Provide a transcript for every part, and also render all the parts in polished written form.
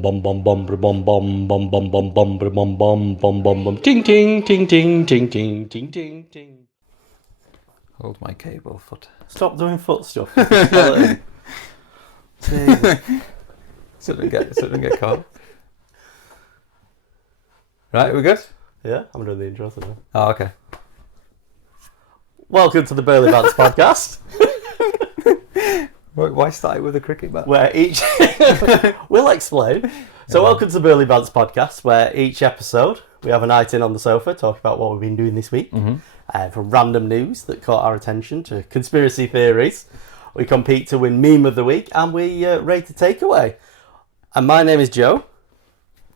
Bum bum bum bum bum bum bum bum bum bum bum bum bum bum ting ting ting ting ting ting ting ting ting. Hold my cable foot. Stop doing foot stuff. Skeleton. So don't get caught. Right, we good? Yeah, I'm doing the intro today. Oh, okay. Welcome to the Burley Bants podcast, Why start it with a cricket bat? where each we'll explain. So, welcome to the Burley Bants podcast, where each episode we have a night in on the sofa, talk about what we've been doing this week, from random news that caught our attention to conspiracy theories. We compete to win meme of the week, and we rate a takeaway. And my name is Joe.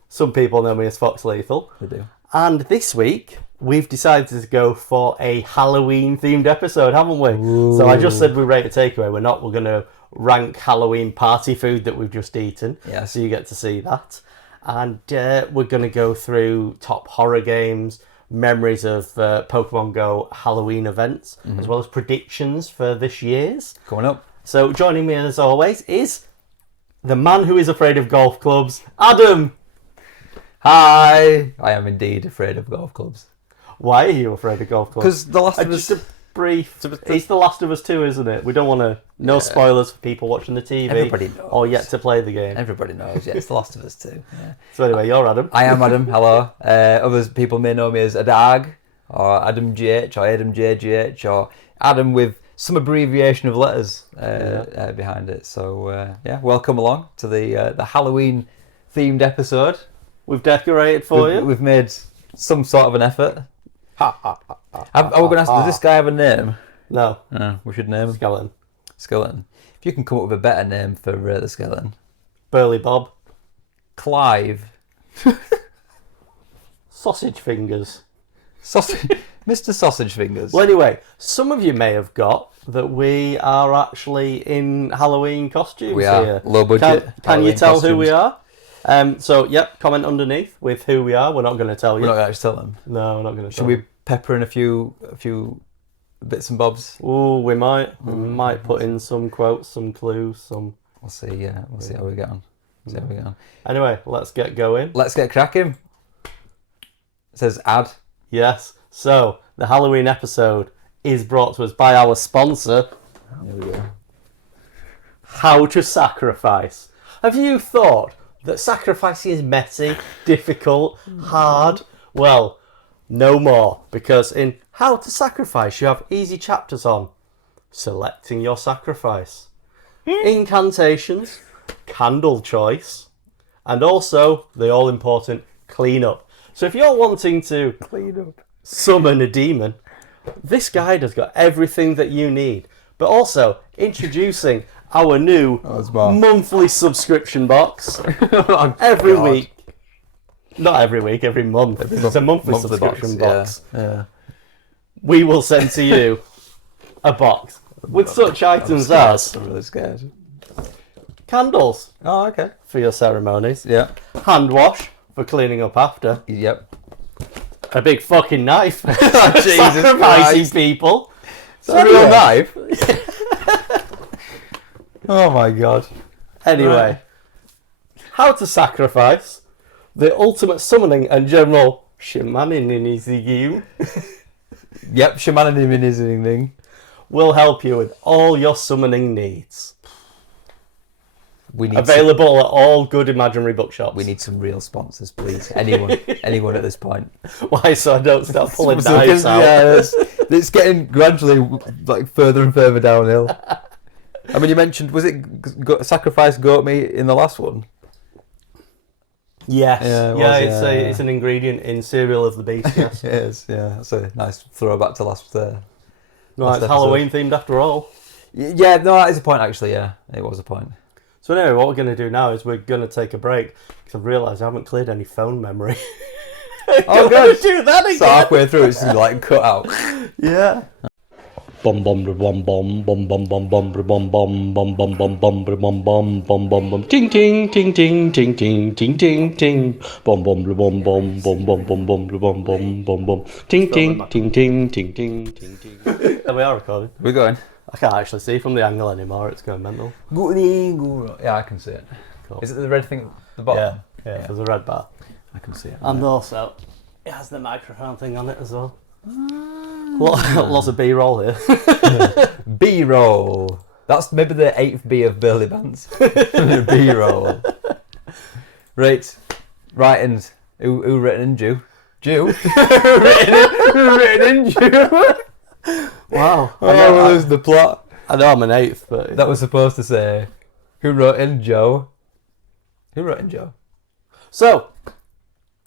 Some people know me as Fox Lethal. We do. And this week, we've decided to go for a Halloween-themed episode, haven't we? Ooh. So I just said we rate a takeaway. We're going to rank Halloween party food that we've just eaten. Yes. So you get to see that. And we're going to go through top horror games, memories of Pokémon Go Halloween events, as well as predictions for this year's. Coming up. So joining me, as always, is the man who is afraid of golf clubs, Adam. Hi! I am indeed afraid of golf clubs. Why are you afraid of golf clubs? Because The Last of Just Us... a brief... It's The Last of Us 2, isn't it? We don't want to... No spoilers for people watching the TV. Everybody knows. Or yet to play the game. Everybody knows, yeah, it's The Last of Us 2. Yeah. So anyway, you're Adam. I am Adam, hello. Others people may know me as Adag, or Adam GH, or Adam JGH, or Adam with some abbreviation of letters behind it. So, welcome along to the Halloween-themed episode. We've decorated for you. We've made some sort of an effort. Are we going to ask, does this guy have a name? No. No, we should name him. Skeleton. Skeleton. If you can come up with a better name for the skeleton. Burley Bob. Clive. Sausage Fingers. Mr. Sausage Fingers. Well, anyway, some of you may have got that we are actually in Halloween costumes We are. here. Low budget Can you Halloween tell who costumes. we are? Comment underneath with who we are. We're not going to tell you. We're not going to tell them. No, we're not going to Should tell we you. pepper in a few bits and bobs? Ooh, we might. We might put in some quotes, some clues, some... We'll see. Yeah, we'll see how we get on. Anyway, let's get going. Let's get cracking. It says ad. Yes. So, the Halloween episode is brought to us by our sponsor, Here we go. How to Sacrifice. Have you thought that sacrificing is messy, difficult, hard? Well, no more, because in How to Sacrifice you have easy chapters on selecting your sacrifice, incantations, candle choice, and also the all-important clean-up. So if you're wanting to Clean up. summon a demon, this guide has got everything that you need. But also, introducing our new monthly subscription box. Every week. Not every week, every month. It's a monthly subscription box. Yeah. We will send to you a box with such items as I'm really scared. candles Oh, okay. for your ceremonies, Yeah. hand wash for cleaning up after, Yep. a big fucking knife for Jesus sacrificing Christ. people. Is that a real knife? Oh my god. Anyway, Right. How to Sacrifice, the ultimate summoning and general shamanism Yep, shamanism. will help you with all your summoning needs. We need Available at all good imaginary bookshops. we need some real sponsors, please. Anyone at this point. Why, so I don't start pulling knives out? Yeah, it's getting gradually like further and further downhill. I mean, you mentioned, was it sacrifice goat meat in the last one? Yes. Yeah, it Yeah, was, it's an ingredient in Cereal of the Beast, yes. It is, yeah. That's a nice throwback to last. No, Last it's episode. Halloween themed after all. Yeah, no, that is a point actually. Yeah, it was a point. So anyway, what we're going to do now is we're going to take a break because I've realised I haven't cleared any phone memory. Oh, Gonna good. do that again. So halfway through, it's like cut out. Yeah. Bum bum bum bum bum bum bum bum bum bum bum bum bum bum bum bum bum bum bum ting ting ting ting ting ting ting ting ting bum bum bum bum bum bum bum bum bum bum bum bum ting ting ting ting ting ting ting ting. There we are recording. We're going. I can't actually see from the angle anymore. It's going mental. Yeah, I can see it. Cool. Is it the red thing at the bottom? Yeah. There's a red bar. I can see it. And also, it has the microphone thing on it as well. Lots of B-roll here. B-roll. That's maybe the 8th B of Burley Bands. B-roll. Right. Writings. Who written in Jew? Jew? who written in Jew? Wow. Oh, there's the plot. I know I'm an 8th, but... That was supposed to say, who wrote in Joe? Who wrote in Joe? So,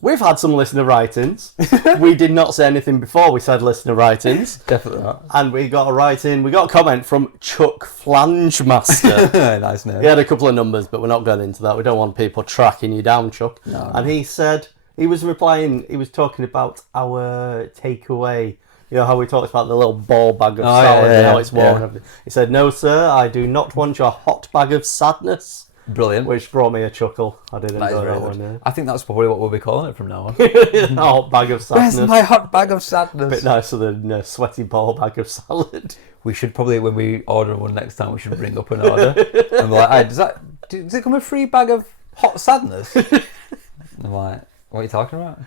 we've had some listener write-ins. We did not say anything before we said listener write-ins. Definitely not. And we got a comment from Chuck Flangemaster. Nice name. He had a couple of numbers, but we're not going into that. We don't want people tracking you down, Chuck. No. And he said, he was talking about our takeaway. You know how we talked about the little ball bag of salad and how it's warm and everything. He said, "No, sir, I do not want your hot bag of sadness." Brilliant. Which brought me a chuckle. I did That is enjoy very that good. one. I think that's probably what we'll be calling it from now on. A hot bag of sadness. Where's my hot bag of sadness? A bit nicer than a sweaty ball bag of salad. We should probably, when we order one next time, we should bring up an order. And we're like, hey, does it come with a free bag of hot sadness? And I'm like, what are you talking about?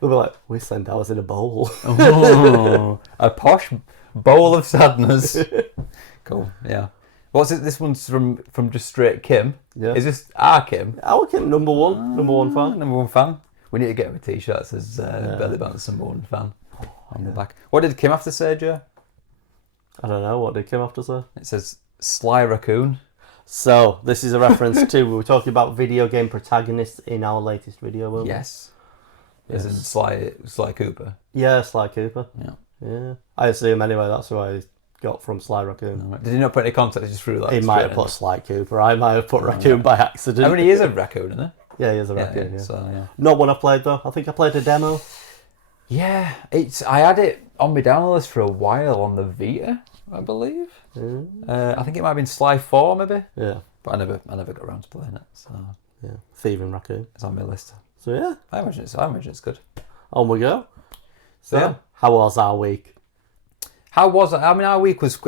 They'll be like, we send ours in a bowl. Oh, a posh bowl of sadness. Cool, yeah. What's it? This one's from just straight Kim. Yeah. Is this our Kim? Our Kim, number one fan. Number one fan. We need to get him a t-shirt that says Belly Bounce number one fan on the back. What did Kim have to say, Joe? I don't know, what did Kim have to say? It says Sly Raccoon. So, this is a reference to, we were talking about video game protagonists in our latest video, weren't we? Yes. As in Sly Cooper. Yeah, Sly Cooper. Yeah. I assume anyway, that's who I got from Sly Raccoon. Right. Did he not put any context? Just threw that. He might have put Sly Cooper. I might have put Raccoon by accident. I mean, he is a raccoon, isn't Yeah, he is a he? raccoon, yeah. So, yeah. Not one I've played, though. I think I played a demo. Yeah, I had it on my download list for a while on the Vita, I believe. I think it might have been Sly 4, maybe. Yeah. But I never got around to playing it, so Yeah. Thieving Raccoon. it's on my list. So, yeah. I imagine it's good. On we go. So, Yeah. how was our week? How was it? I mean, our week was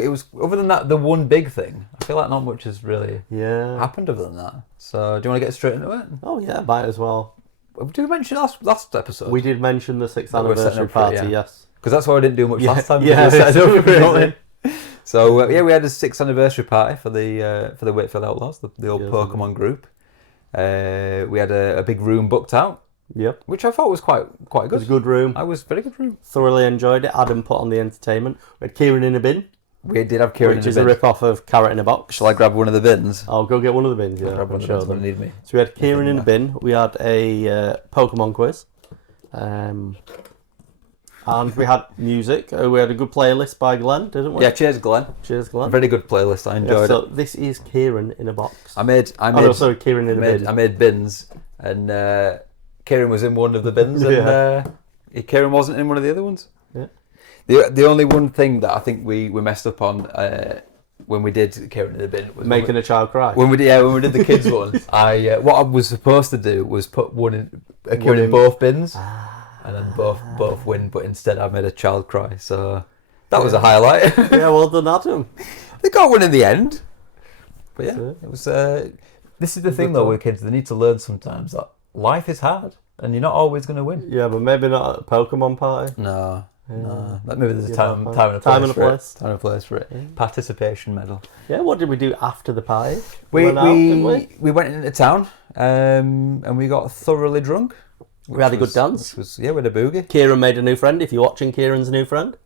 other than that, the one big thing. I feel like not much has really Yeah. happened other than that. So, do you want to get straight into it? Oh, yeah, might as well. Did we mention last episode? We did mention the 6th That we're setting anniversary up for it, party, yeah. yes. Because that's why I didn't do much last time. Yeah, because we set it up it's remotely. So we had a 6th anniversary party for the Wakefield Outlaws, the old Pokemon group. We had a big room booked out, Yep. which I thought was quite It good. was a good room. I was very good room. Thoroughly enjoyed it. Adam put on the entertainment. We had Kieran in a bin, We did have Kieran which in is the a bin. rip-off of Carrot in a Box. Shall I grab one of the bins? I'll go get one of the bins, yeah. Grab one of the show bins when them. you need me. So we had Kieran in a bin. We had a Pokemon quiz. And we had music. We had a good playlist by Glenn, didn't we? Yeah, cheers, Glenn. Cheers, Glenn. Very good playlist. I enjoyed So it. this is Kieran in a box. I made Kieran in a bin. I made bins, and Kieran was in one of the bins, and Kieran wasn't in one of the other ones. Yeah. The only one thing that I think we messed up on when we did Kieran in the bin was Making a child cry. when we did the kids one. What I was supposed to do was put a Kieran in both bins, and then both win. But instead, I made a child cry. So that was a highlight. Yeah, well done, Adam. They got one in the end. But yeah, So- it was. This is the thing though with kids; they need to learn sometimes that life is hard, and you're not always going to win. Yeah, but maybe not at a Pokemon party. No. Maybe there's a Yeah, time and a place. time and a for it. place. Time and a place for it. Participation medal. Yeah, what did we do after the party? We went out, didn't we? we went into town and we got thoroughly drunk. We had a good dance. We had a boogie. Kieran made a new friend. If you're watching, Kieran's new friend.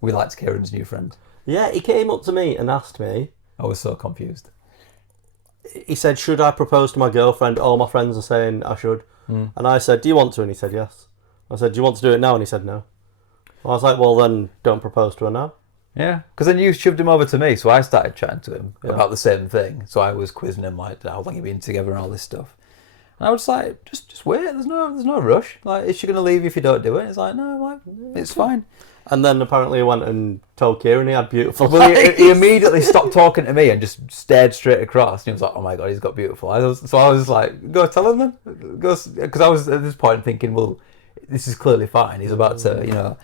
We liked Kieran's new friend. Yeah, he came up to me and asked me. I was so confused. He said, "Should I propose to my girlfriend? All my friends are saying I should." And I said, "Do you want to?" And he said, "Yes." I said, "Do you want to do it now?" And he said, "No." I was like, "Well, then don't propose to her now." Yeah, because then you shoved him over to me, so I started chatting to him about the same thing. So I was quizzing him like how long you been together and all this stuff. And I was like, just wait. There's no rush. Like, is she gonna leave if you don't do it? It's like, no, like it's fine. And then apparently he went and told Kieran he had beautiful Well, eyes. he immediately stopped talking to me and just stared straight across. And he was like, "Oh my god, he's got beautiful eyes." So I was like, "Go tell him then." Because I was at this point thinking, well, this is clearly fine. He's about to,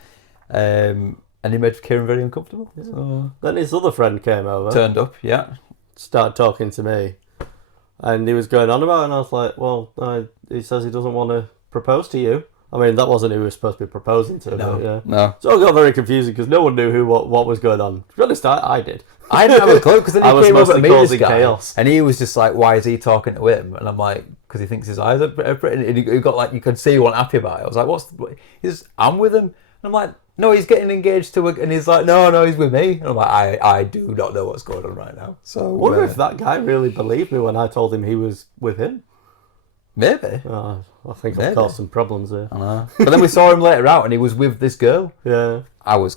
and he made Kieran very uncomfortable. So Then his other friend came over, turned up, yeah. started talking to me. And he was going on about it, and I was like, well, he says he doesn't want to propose to you. I mean, that wasn't who he was supposed to be proposing to. No, but yeah. no. So it got very confusing because no one knew what was going on. To be honest, I did. I didn't have a clue because then he I was came over mostly to meet this causing guy, chaos. and he was just like, "Why is he talking to him?" And I'm like, "Because he thinks his eyes are pretty." And he got like, you could see he wasn't happy about it. I was like, He's, I'm with him. And I'm like, "No, he's getting engaged to," and he's like, "No, he's with me." And I'm like, I do not know what's going on right now. So I wonder if that guy really believed me when I told him he was with him. Maybe. I think Maybe. I've caused some problems here. I know. But then we saw him later out, and he was with this girl. Yeah. I was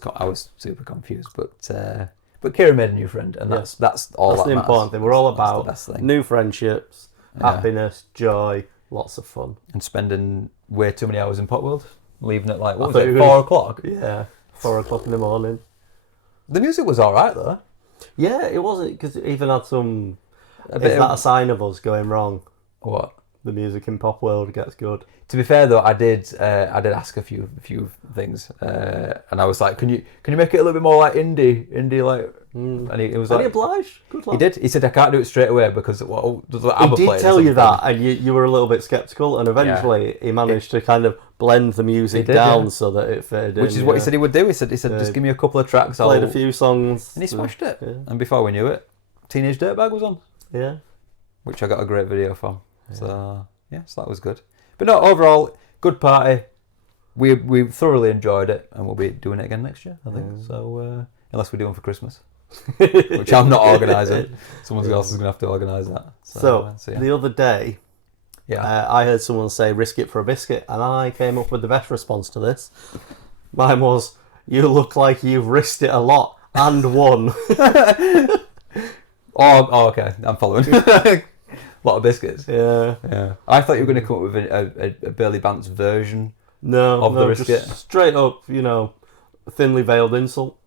super confused, but Kira made a new friend, and that's all. That's that the matters. important thing. We're all That's the about best thing. new friendships, happiness, joy, lots of fun. And spending way too many hours in Pot World, leaving at like, what I was thought it, you were 4 o'clock? Yeah, 4 o'clock in the morning. The music was alright though. Yeah, it wasn't, because it even had some... A bit Is of- that a sign of us going wrong? What? The music in Pop World gets good. To be fair though, I did ask a few things, and I was like, "Can you make it a little bit more like indie like?" And he was And like, he obliged. Good he lad. did. He said, "I can't do it straight away because there's like He ABBA did playing or tell you something." that, and you were a little bit sceptical, and eventually he managed to kind of blend the music He did, down yeah. so that it fitted in. Which is what he said he would do. He said, just give me a couple of tracks. Played a few songs. And he smashed it. Yeah. And before we knew it, Teenage Dirtbag was on, Yeah. which I got a great video for. So so that was good. But no, overall, good party. We thoroughly enjoyed it, and we'll be doing it again next year, I think. So unless we do one for Christmas, which I'm not organising. Someone else is going to have to organise that. So yeah. the other day, I heard someone say "risk it for a biscuit," and I came up with the best response to this. Mine was, "You look like you've risked it a lot and won." Oh, okay. I'm following. A lot of biscuits. Yeah. I thought you were going to come up with a Burley Bants version. No, Of the risk just it. straight up, thinly veiled insult.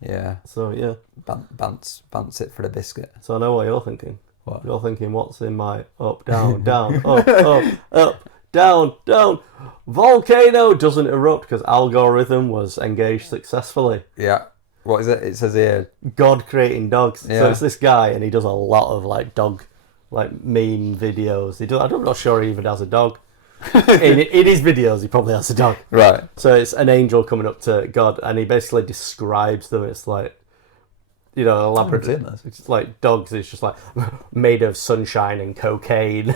Yeah. So yeah. Bants it for a biscuit. So I know what you're thinking. What? You're thinking, what's in my up, down, down, up, down, down. Volcano doesn't erupt because algorithm was engaged successfly. Yeah. What is it? It says here. God creating dogs. Yeah. So it's this guy, and he does a lot of like dog, like meme videos. I'm not sure he even has a dog. in his videos, he probably has a dog. Right. So it's an angel coming up to God, and he basically describes them. It's like, a Labrador. seen this. It's like dogs. It's just like made of sunshine and cocaine.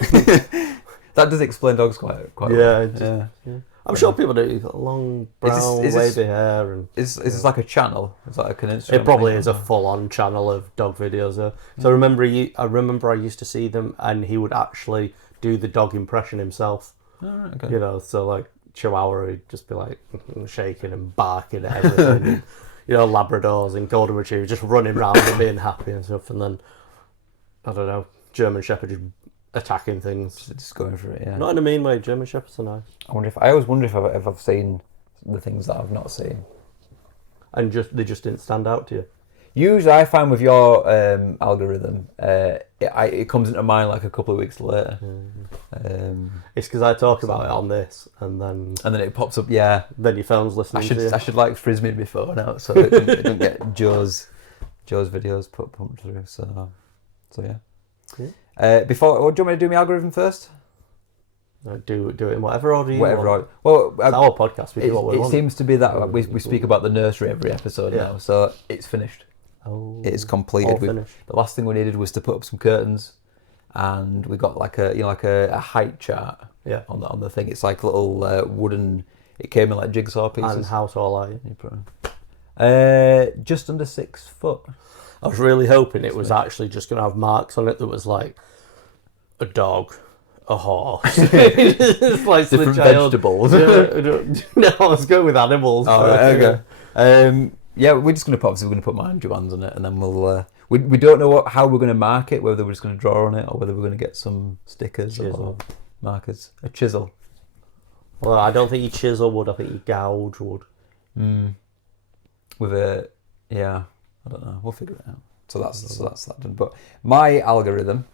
That does explain dogs quite Yeah, well. yeah. I'm sure people do. You've got long brown is this- wavy hair, and Is this like a channel? Is that like an Instagram? it probably thing? is a full-on channel of dog videos. So I remember I used to see them, and he would actually do the dog impression himself. Oh, right, okay. So like Chihuahua, he'd just be like shaking and barking at everything. And, Labradors and Golden Retrievers just running around and being happy and stuff, and then I don't know, German Shepherd just attacking things. Just going for it, yeah. Not in a mean way. German Shepherds are nice, I always wonder if I've seen the things that I've not seen. and they just didn't stand out to you. Usually, I find with your algorithm, it comes into mind like a couple of weeks later. It's because I talk about it on this, and then it pops up. Yeah, your phone's listening to you. I should like frisbee my phone out so it don't get Joe's videos pumped through. So yeah. Before, do you want me to do my algorithm first? Do it in whatever order you Whatever. want. Well, It's our podcast. We do what we it want. seems to be that we speak about the nursery every episode Yeah. now, so it's finished. Oh, It is all completed. finished. The last thing we needed was to put up some curtains, and we got like a height chart. Yeah. On the thing, it's like little wooden. It came in like jigsaw pieces. And how tall are you? You put 'em. Just under 6 foot. I was really hoping it was actually just going to have marks on it that was like a dog, a horse. It's like the Different child. vegetables. No, I was going with animals. Oh, right, okay. Yeah, we're just going to put mine and Joanne's on it, and then we'll. We don't know how we're going to mark it, whether we're just going to draw on it or whether we're going to get some stickers or Chisel. markers. A chisel. Well, I don't think you chisel would. I think you gouge would. With a, yeah, I don't know. We'll figure it out. So that's that done. But my algorithm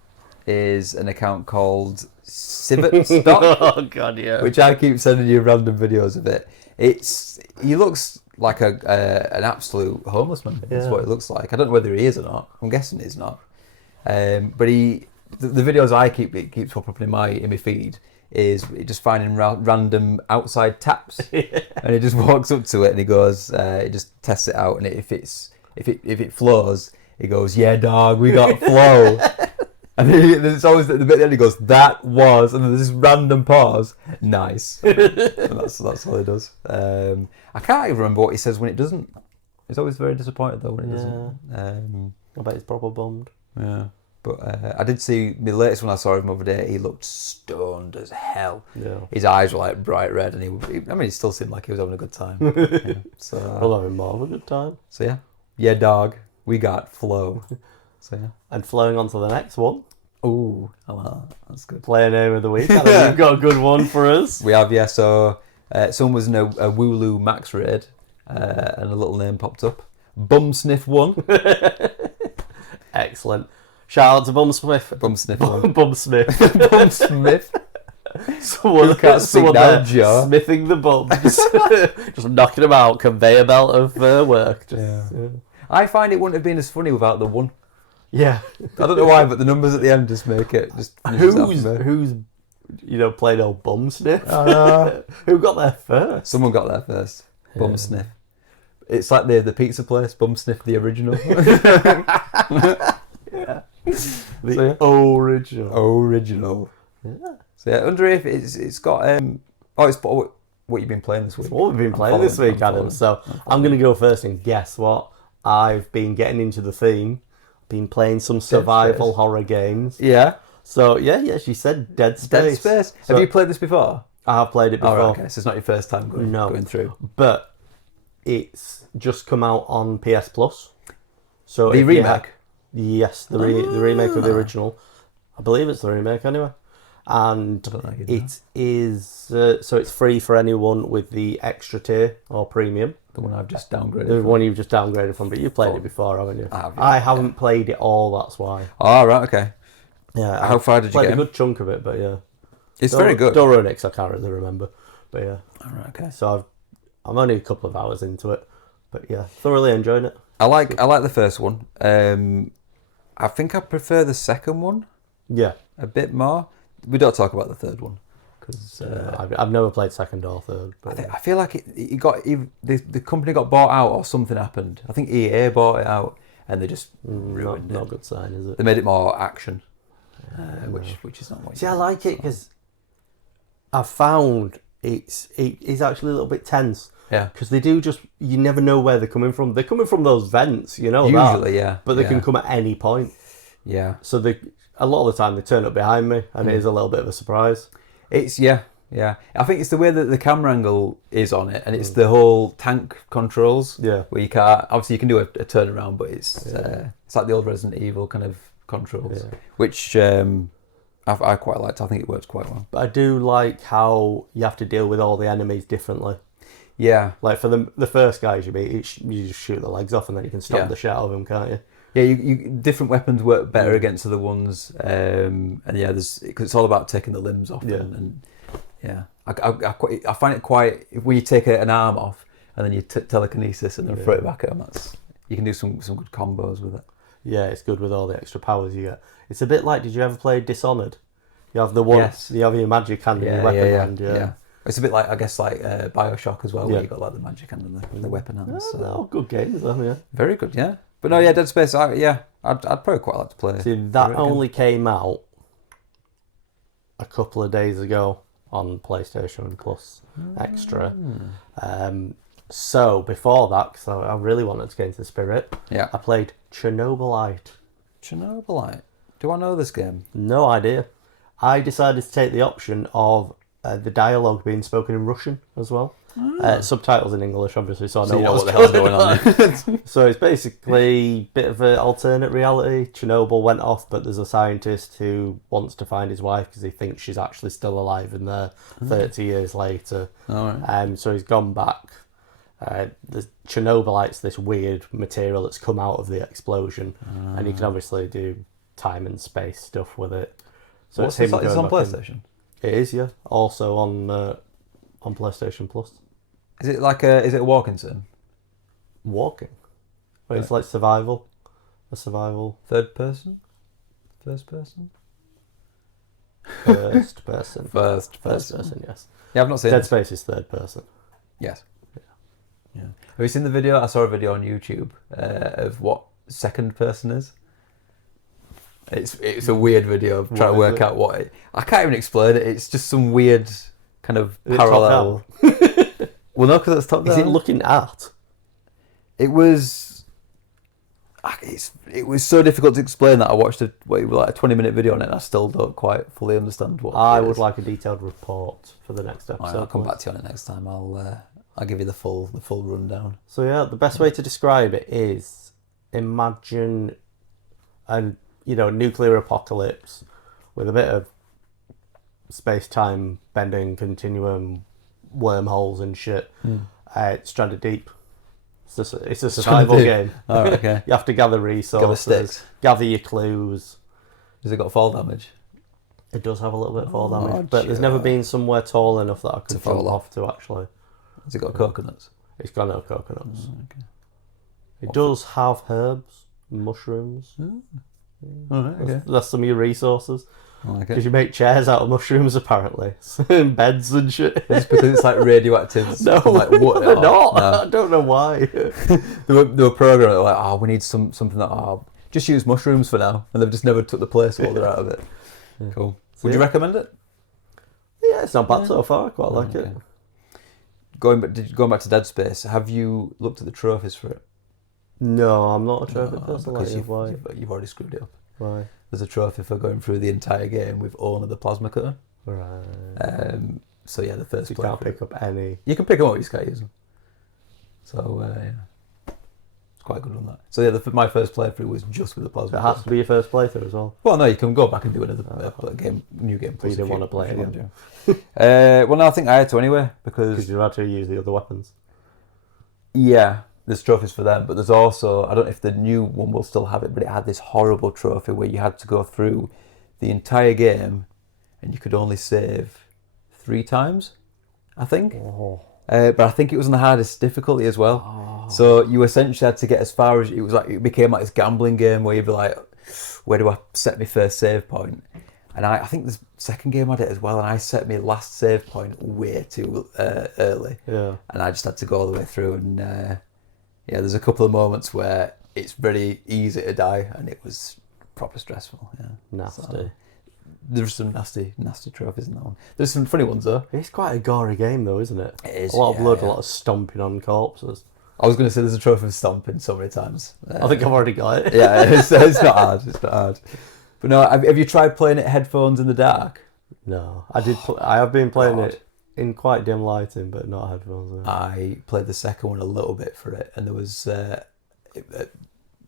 is an account called Civet Stock, Oh God, yeah. which I keep sending you random videos of it. He looks like an absolute homeless man. That's Yeah. what it looks like. I don't know whether he is or not. I'm guessing he's not. But he the videos I it keeps popping up in my feed is just finding random outside taps, and he just walks up to it and he goes, he just tests it out, and if it flows, he goes, "Yeah, dog, we got flow." And then there's always the bit that he goes, "That was," and there's this random pause. Nice. And that's all he does. I can't even remember what he says when it doesn't. He's always very disappointed though when it doesn't. I bet he's probably bummed. Yeah. But I did see the latest one I saw of him the other day. He looked stoned as hell. Yeah. His eyes were like bright red, and he still seemed like he was having a good time. Yeah. So We'll have him more of a good time. So yeah, dog, we got flow. So yeah. And flowing on to the next one. Ooh, I like that. That's good. Player name of the week. Adam, you've got a good one for us. We have, yeah. So someone was in a Wooloo Max raid, and a little name popped up. Bum Sniff 1. Excellent. Shout out to Bum Smith. Bum Sniff 1. Bum Smith. Bum Smith. Someone can't speak now, there Joe. smithing the bums. Just knocking them out. Conveyor belt of work. Yeah. I find it wouldn't have been as funny without the 1. Yeah. I don't know why, but the numbers at the end just make it. Who's played old Bum Sniff? Who got there first? Someone got there first. Bum Sniff. It's like the pizza place, Bum Sniff the original. The original. Yeah. So yeah, I wonder if it's got it's what you've been playing this week. What we've been playing this week, Adam. So I'm going to go first, and guess what? I've been getting into the theme. Been playing some survival horror games. Yeah. So yeah, she said Dead Space. Dead Space. So have you played this before? I have played it before. Oh, right, okay. So it's not your first time going through. But it's just come out on PS Plus. So the remake? Yes, the remake of the original. I believe it's the remake anyway. And it is so it's free for anyone with the extra tier or premium. The one I've just downgraded. The one you've just downgraded from, but you've played it before, haven't you? I haven't played it all. That's why. Oh right, okay. Yeah. How far did you get? Played a good chunk of it, but yeah, it's very good. Don't ruin it 'cause I can't really remember. But yeah. All right, okay. So I'm only a couple of hours into it, but yeah, thoroughly enjoying it. I like the first one. I think I prefer the second one. Yeah. A bit more. We don't talk about the third one because I've never played second or third. But I feel like the company got bought out or something happened. I think EA bought it out and they just ruined it. Not a good sign, is it? They made it more action, which is not what. See, I like it because I found it is actually a little bit tense. Yeah. Because they do you never know where they're coming from. They're coming from those vents, Usually, that, yeah. But they can come at any point. Yeah. So a lot of the time they turn up behind me, and it is a little bit of a surprise. It's yeah. I think it's the way that the camera angle is on it, and it's the whole tank controls. Yeah. Where you can't obviously you can do a turnaround, but it's like the old Resident Evil kind of controls, which I quite liked. I think it works quite well. But I do like how you have to deal with all the enemies differently. Yeah. Like for the first guys you meet, you just shoot the legs off, and then you can stop the shit out of them, can't you? Yeah, you different weapons work better against other ones, and yeah, cause it's all about taking the limbs off them, and yeah, I find it quite when you take an arm off and then you telekinesis and then throw it back at them. You can do some good combos with it. Yeah, it's good with all the extra powers you get. It's a bit like, did you ever play Dishonored? You have you have your magic hand and your weapon hand. Yeah. It's a bit like BioShock as well, where you got like the magic hand and the weapon hands. So. Good games, though, yeah. Very good, yeah. But no, yeah, Dead Space. I'd probably quite like to play. See, that only came out a couple of days ago on PlayStation Plus Extra. So before that, because I really wanted to get into the spirit, I played Chernobylite. Chernobylite. Do I know this game? No idea. I decided to take the option of the dialogue being spoken in Russian as well. Subtitles in English, obviously, so I know what the hell's going on. So it's basically a bit of an alternate reality. Chernobyl went off, but there's a scientist who wants to find his wife because he thinks she's actually still alive in there 30 years later. So he's gone back. The Chernobylite's this weird material that's come out of the explosion, and you can obviously do time and space stuff with it. So it's on PlayStation? It is, yeah. Also on PlayStation Plus. Is it a walking sim? Walking? It's like survival. A survival. Third person? First person? First person. First First person. person, yes. Yeah, I've not seen Dead this. Space is third person. Yes. Yeah. Have you seen the video? I saw a video on YouTube of what second person is. It's a weird video of trying to work out what it... I can't even explain it. It's just some weird kind of Is it parallel. Well, no, because it's top down. Is it looking at? It was... It was so difficult to explain that I watched a 20-minute video on it and I still don't quite fully understand what I it would is. like a detailed report for the next episode. Alright, I'll come back to you on it next time. I'll give you the full rundown. So yeah, the best way to describe it is imagine a nuclear apocalypse with a bit of space-time bending, continuum, wormholes and shit. It's Stranded Deep. It's a survival game. Oh, okay. You have to gather resources, sticks. gather your clues. Has it got fall damage? It does have a little bit of fall damage, Oh, but there's never been somewhere tall enough that I could fall jump off to actually. Has it got coconuts? It's got no coconuts. Okay. It does have herbs, mushrooms. Alright, okay. That's some of your resources. Okay. Because you make chairs out of mushrooms, apparently. And beds and shit. Just because it's like radioactive. No, like what? they're not. No. I don't know why. They were programmed that were like, we need something that, just use mushrooms for now. And they've just never took the placeholder out of it. Cool. Would you recommend it? Yeah, it's not bad so far. I quite like it. Going back to Dead Space, have you looked at the trophies for it? No, I'm not a trophy person like because you. Why? you've already screwed it up. Why? There's a trophy for going through the entire game with owner the plasma cutter. Right. So yeah, the first You play. can't pick up any. You can pick them up, you just can't use them. So yeah, it's quite good on that. So yeah, my first playthrough was just with the plasma. It has to be your first playthrough as well. Well, no, you can go back and do another new game. But you didn't want to play it again. Well, no, I think I had to anyway Because because you had to use the other weapons. yeah, there's trophies for them, but there's also, I don't know if the new one will still have it, but it had this horrible trophy where you had to go through the entire game and you could only save 3 times, I think. But I think it was on the hardest difficulty as well. So you essentially had to get as far as, it became like this gambling game where you'd be like, where do I set my first save point? And I think the second game I did as well, and I set my last save point way too early. Yeah. And I just had to go all the way through, and there's a couple of moments where it's very easy to die, and it was proper stressful. Yeah, Nasty. So, there's some nasty trophies in that one. There's some funny ones though. It's quite a gory game though, isn't it? It is. A lot of blood, yeah. a lot of stomping on corpses. I was going to say there's a trophy for stomping so many times. I think I've already got it. Yeah, it's not hard. It's not hard. But no, have you tried playing it headphones in the dark? No, I have been playing it in quite dim lighting, but not headphones. I played the second one a little bit for it, and there was,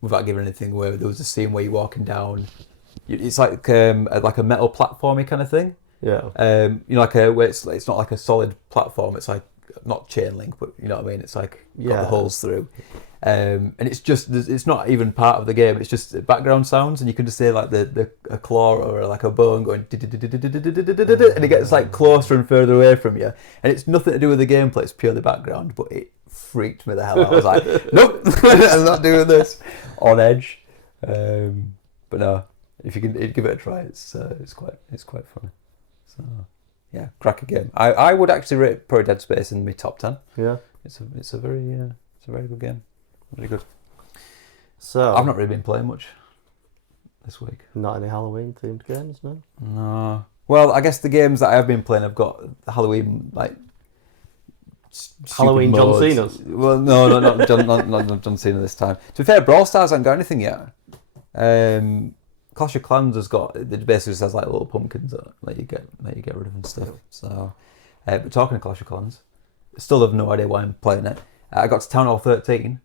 without giving anything away, there was a scene where you're walking down. It's like a metal platformy kind of thing. Yeah. Where it's not like a solid platform. It's like not chain link, but you know what I mean. It's like got the holes through. And it's not even part of the game. It's just background sounds, and you can just hear like a claw or like a bone going, and it gets like closer and further away from you. And it's nothing to do with the gameplay. It's purely background. But it freaked me the hell out. I was like, nope, I'm not doing this. On edge. But no, if you can give it a try, it's quite funny. So yeah, crack a game. I would actually rate Pro Dead Space in my top 10. Yeah. It's a very good game. Really good. So I've not really been playing much this week. Not any Halloween themed games, no. No. Well, I guess the games that I have been playing, I've got Halloween like Halloween John modes. Cena's. Well, no, not John Cena this time. To be fair, Brawl Stars hasn't got anything yet. Clash of Clans has got, it basically just has like little pumpkins that let you get rid of and stuff. So, but talking of Clash of Clans, still have no idea why I'm playing it. I got to Town Hall 13,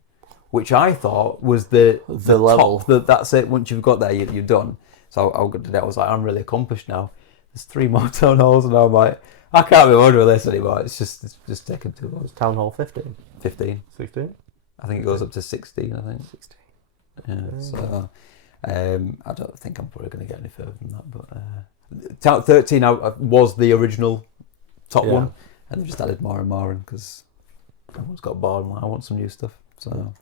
which I thought was the level. top, that's it. Once you've got there, you're done. So I got to that. I was like, I'm really accomplished now. There's 3 more Town Halls, and I'm like, I can't be bothered with this anymore. It's just taking too long. Town Hall 15. 15. 16. I think it goes up to 16. I think 16. Yeah. So I don't think I'm probably going to get any further than that. But Town 13 was the original top one, and they've just added more and more in because everyone's got bored and like, I want some new stuff. So,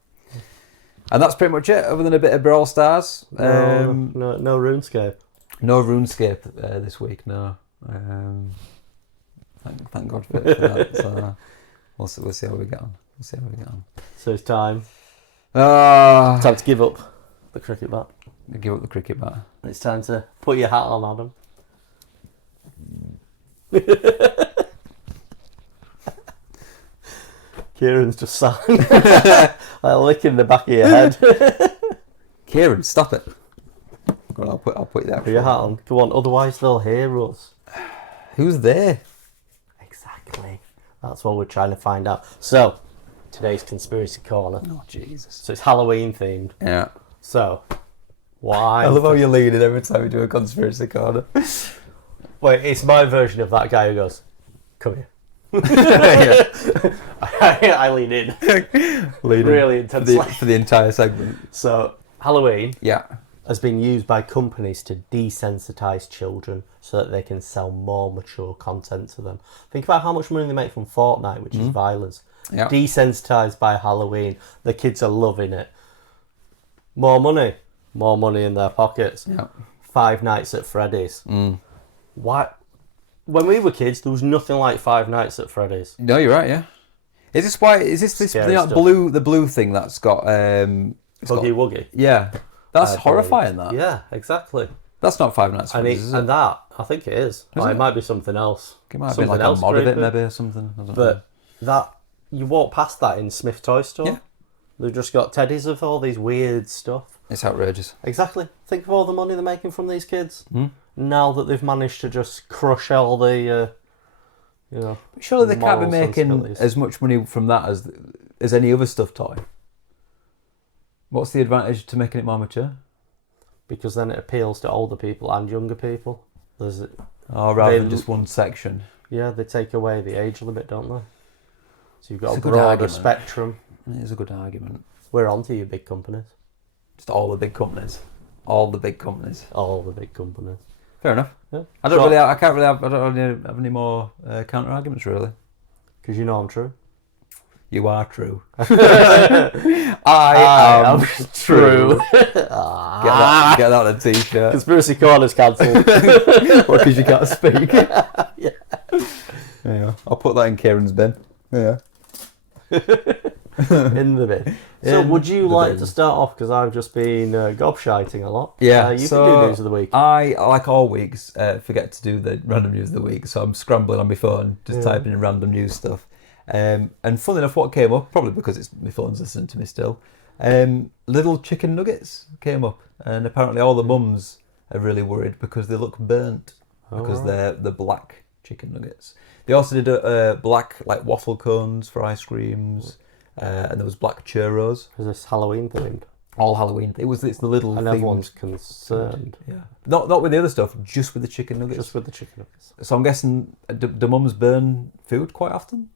and that's pretty much it. Other than a bit of Brawl Stars. No RuneScape. No RuneScape this week. No. Thank God for that. So we'll see how we get on. So it's time. Ah, Time to give up the cricket bat. give up the cricket bat. It's time to put your hat on, Adam. Kieran's just sat like licking the back of your head. Kieran, stop it. Go on, I'll put that. Put your hat on. Come on, otherwise they'll hear us. Who's there? Exactly. That's what we're trying to find out. So, today's Conspiracy Corner. Oh Jesus. So it's Halloween themed. Yeah. So, why? I love how you lead it every time we do a conspiracy corner. Wait, it's my version of that guy who goes, "Come here." I lean in really intensely for the entire segment. So Halloween Yeah. has been used by companies to desensitize children so that they can sell more mature content to them. Think about how much money they make from Fortnite, which is violence. Yeah. Desensitized by Halloween, the kids are loving it. More money in their pockets. Yeah. Five Nights at Freddy's. Why? When we were kids, there was nothing like Five Nights at Freddy's. No, you're right. Yeah. Is this why? Is this Scary stuff. the blue thing that's got Boogie Woogie. Yeah. That's I believe. horrifying. That. Yeah, exactly. That's not Five Nights at Freddy's, is it? And that, I think it is. Or it might be something else. It might have been like a else mod of it, creepy. maybe, or something. I don't know. But that, you walk past that in Smith Toy Store. Yeah. They've just got teddies of all these weird stuff. It's outrageous. Exactly. Think of all the money they're making from these kids. Now that they've managed to just crush all the, Surely they can't be moral making sensibilities. as much money from that as any other stuffed toy. What's the advantage to making it more mature? Because then it appeals to older people and younger people. Rather Rather than just one section. Yeah, they take away the age limit, don't they? So you've got It's a a good broader argument. spectrum. It is a good argument. We're onto you, big companies. Just all the big companies. All the big companies. All the big companies. Fair enough. Yeah. I don't really have any more counter arguments really. Because you know I'm true. You are true. I am true. Get that on a t-shirt. Conspiracy Corner's cancelled. Because you can't speak. Yeah. Yeah. I'll put that in Kieran's bin. Yeah. In the bin. So In would you the like bin. to start off, because I've just been gobshiting a lot. Yeah. You so can do news of the week. I, like all weeks, forget to do the random news of the week, so I'm scrambling on my phone, just typing in random news stuff. And funnily enough, what came up, probably because my phone's listening to me still, little chicken nuggets came up, and apparently all the mums are really worried because they look burnt because they're the black chicken nuggets. They also did a black like waffle cones for ice creams, and there was black churros. Is this Halloween themed? All Halloween. It's the little. And themed- everyone's concerned. Yeah. Not with the other stuff, just with the chicken nuggets. Just with the chicken nuggets. So I'm guessing do mums burn food quite often?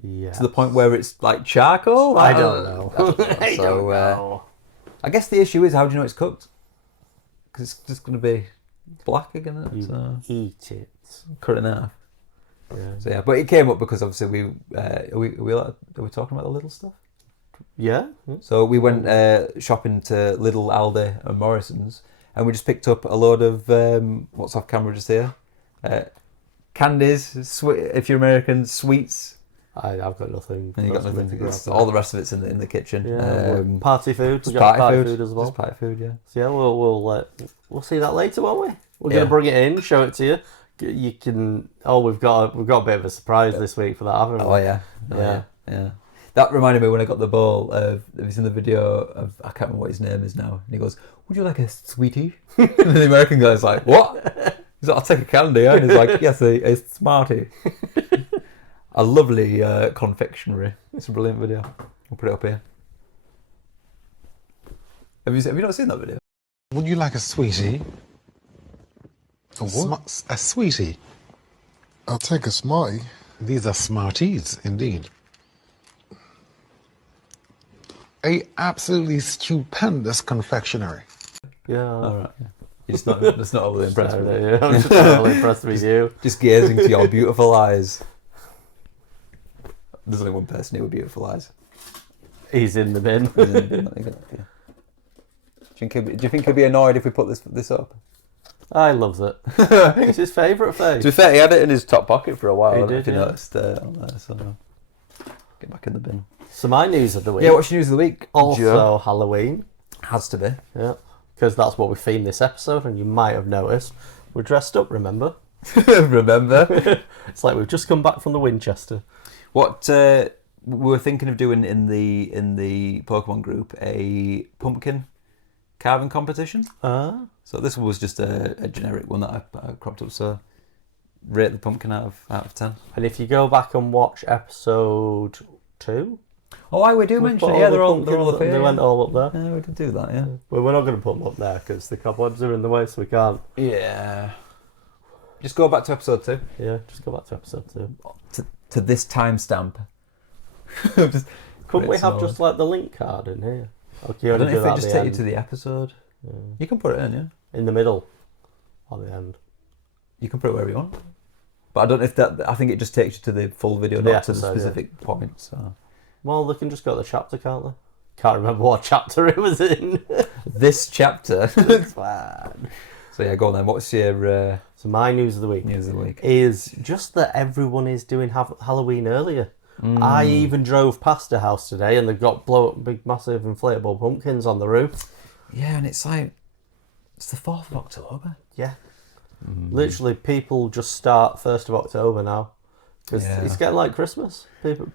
Yeah. To the point where it's like charcoal? I don't know. I don't know. I guess the issue is, how do you know it's cooked? Because it's just going to be black again, isn't it? You So, eat it. cut it in half. Yeah. So yeah, but it came up because obviously are we talking about the little stuff? Yeah. So we went shopping to Lidl, Aldi and Morrison's, and we just picked up a load of what's off camera just here, candies, if you're American, sweets. I've got nothing. And you got That's nothing to grab go. there. All the rest of it's in the kitchen. Yeah, party food. We Just got party party food as well. Just party food, yeah. So yeah, we'll see that later, won't we? We're Yeah. gonna bring it in, show it to you. You can. Oh, we've got a bit of a surprise this week for that, haven't we? Oh yeah. Yeah. That reminded me when I got the bowl of. Have you seen the video of? I can't remember what his name is now. And he goes, "Would you like a sweetie?" And the American guy's like, "What?" He's like, "I'll take a candy." And he's like, "Yes, a Smartie." A lovely confectionery. It's a brilliant video. I'll put it up here. Have you not seen that video? Would you like a sweetie? A what? A sweetie. I'll take a Smartie. These are Smarties, indeed. A absolutely stupendous confectionery. Yeah. All right. Yeah. You're just not overly impressed with it. Yeah, I'm just really impressed with you. Just gazing to your beautiful eyes. There's only one person here with beautiful eyes. He's in the bin. Do you think he'd be annoyed if we put this up? I loves it. It's his favourite face. To be fair, he had it in his top pocket for a while. He I don't know did, if you yeah. noticed on there, so get back in the bin. So my news of the week. Yeah, what's your news of the week? Also Joe? Halloween. Has to be. Yeah, because that's what we themed this episode, and you might have noticed we're dressed up. Remember? Remember? It's like we've just come back from the Winchester. What we were thinking of doing in the Pokemon group, a pumpkin carving competition. So this was just a generic one that I cropped up. So rate the pumpkin out of 10. And if you go back and watch episode 2, Oh, I we do mention it. Yeah, they're all up here. They went all up there. Yeah, we did do that. Yeah. Well, we're not going to put them up there because the cobwebs are in the way, so we can't. Yeah. Just go back to episode 2. Yeah, just go back to episode 2. To this timestamp. Couldn't we have just like the link card in here? Okay, I don't know if it just take you to the episode. Yeah. You can put it in, yeah. In the middle or the end. You can put it wherever you want. But I don't know if that. I think it just takes you to the full video, not to the specific point. So. Well, they can just go to the chapter, can't they? Can't remember what chapter it was in. This chapter. Fine. So yeah, go on then. What's your So my news of the week is just that everyone is doing Halloween earlier. I even drove past a house today and they've got big, massive inflatable pumpkins on the roof. Yeah, and it's like it's the 4th of October. Yeah. Literally, people just start 1st of October now because it's getting like Christmas.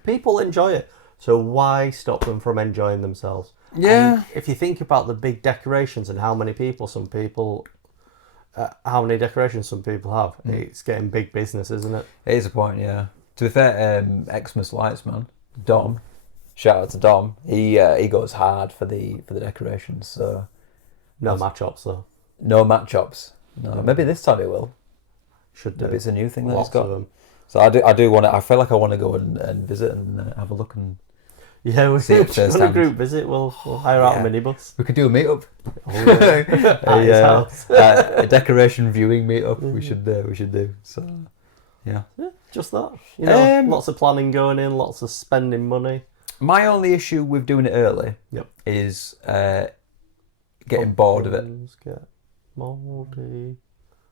People enjoy it. So why stop them from enjoying themselves? Yeah. And if you think about the big decorations and how many decorations some people have, it's getting big business, isn't it? It is a point, yeah. To be fair, Xmas Lights man, Dom, shout out to Dom. He goes hard for the decorations. So no match-ups though. No match-ups. No, maybe this time it will. Should do. Maybe it's a new thing that Lots it's got. of them. So I do want to. I feel like I want to go and visit and have a look and. Yeah, we're see it on a firsthand. group visit. We'll hire out a minibus. We could do a meetup. At his house. A decoration viewing meetup. We should do. So, yeah. Just that. You know, lots of planning going in, lots of spending money. My only issue with doing it early is getting bored of it. Get mouldy.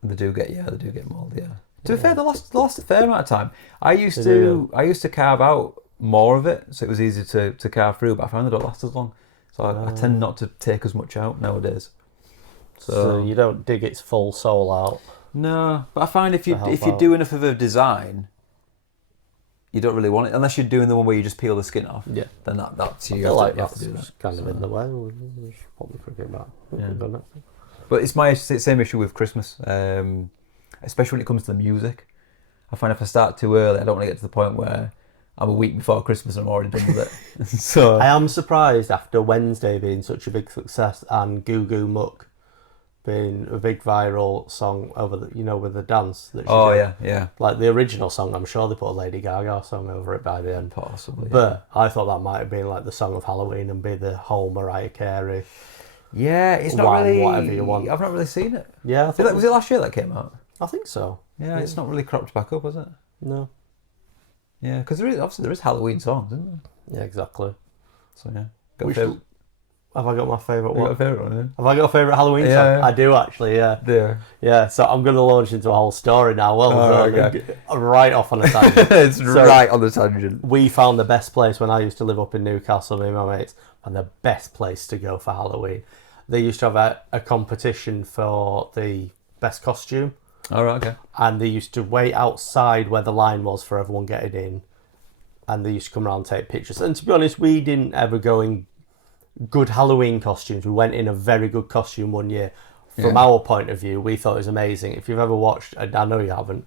They do get mouldy. Yeah. To be fair, they last a fair amount of time. I used to carve out more of it, so it was easy to carve through. But I found they don't last as long, so I tend not to take as much out nowadays. So you don't dig its full soul out. No, but I find if you do enough of a design, you don't really want it unless you're doing the one where you just peel the skin off. Yeah, then that's you. You have to do just that. kind of in the way. We'll probably forget that. Yeah. But it's my same issue with Christmas, especially when it comes to the music. I find if I start too early, I don't want to get to the point where I'm a week before Christmas and I'm already done with it. So I am surprised after Wednesday being such a big success and Goo Goo Muck being a big viral song over with the dance that she did. yeah. Like the original song, I'm sure they put a Lady Gaga song over it by the end. Possibly. But I thought that might have been like the song of Halloween and be the whole Mariah Carey. Yeah, it's not really whatever you want. I've not really seen it. Yeah, was it last year that came out? I think so. Yeah, it's not really cropped back up, is it? No. Yeah, because there is Halloween songs, isn't there? Yeah, exactly. So yeah. Have I got my favourite one? Got a favourite one, yeah. Have I got a favourite Halloween song? Yeah. I do actually, yeah. Yeah. Yeah, so I'm going to launch into a whole story now. Right off on a tangent. It's right on the tangent. We found the best place when I used to live up in Newcastle, me and my mates, and the best place to go for Halloween. They used to have a competition for the best costume. All right, okay. And they used to wait outside where the line was for everyone getting in. And they used to come around and take pictures. And to be honest, we didn't ever go in good Halloween costumes. We went in a very good costume one year. From our point of view, we thought it was amazing. If you've ever watched, and I know you haven't,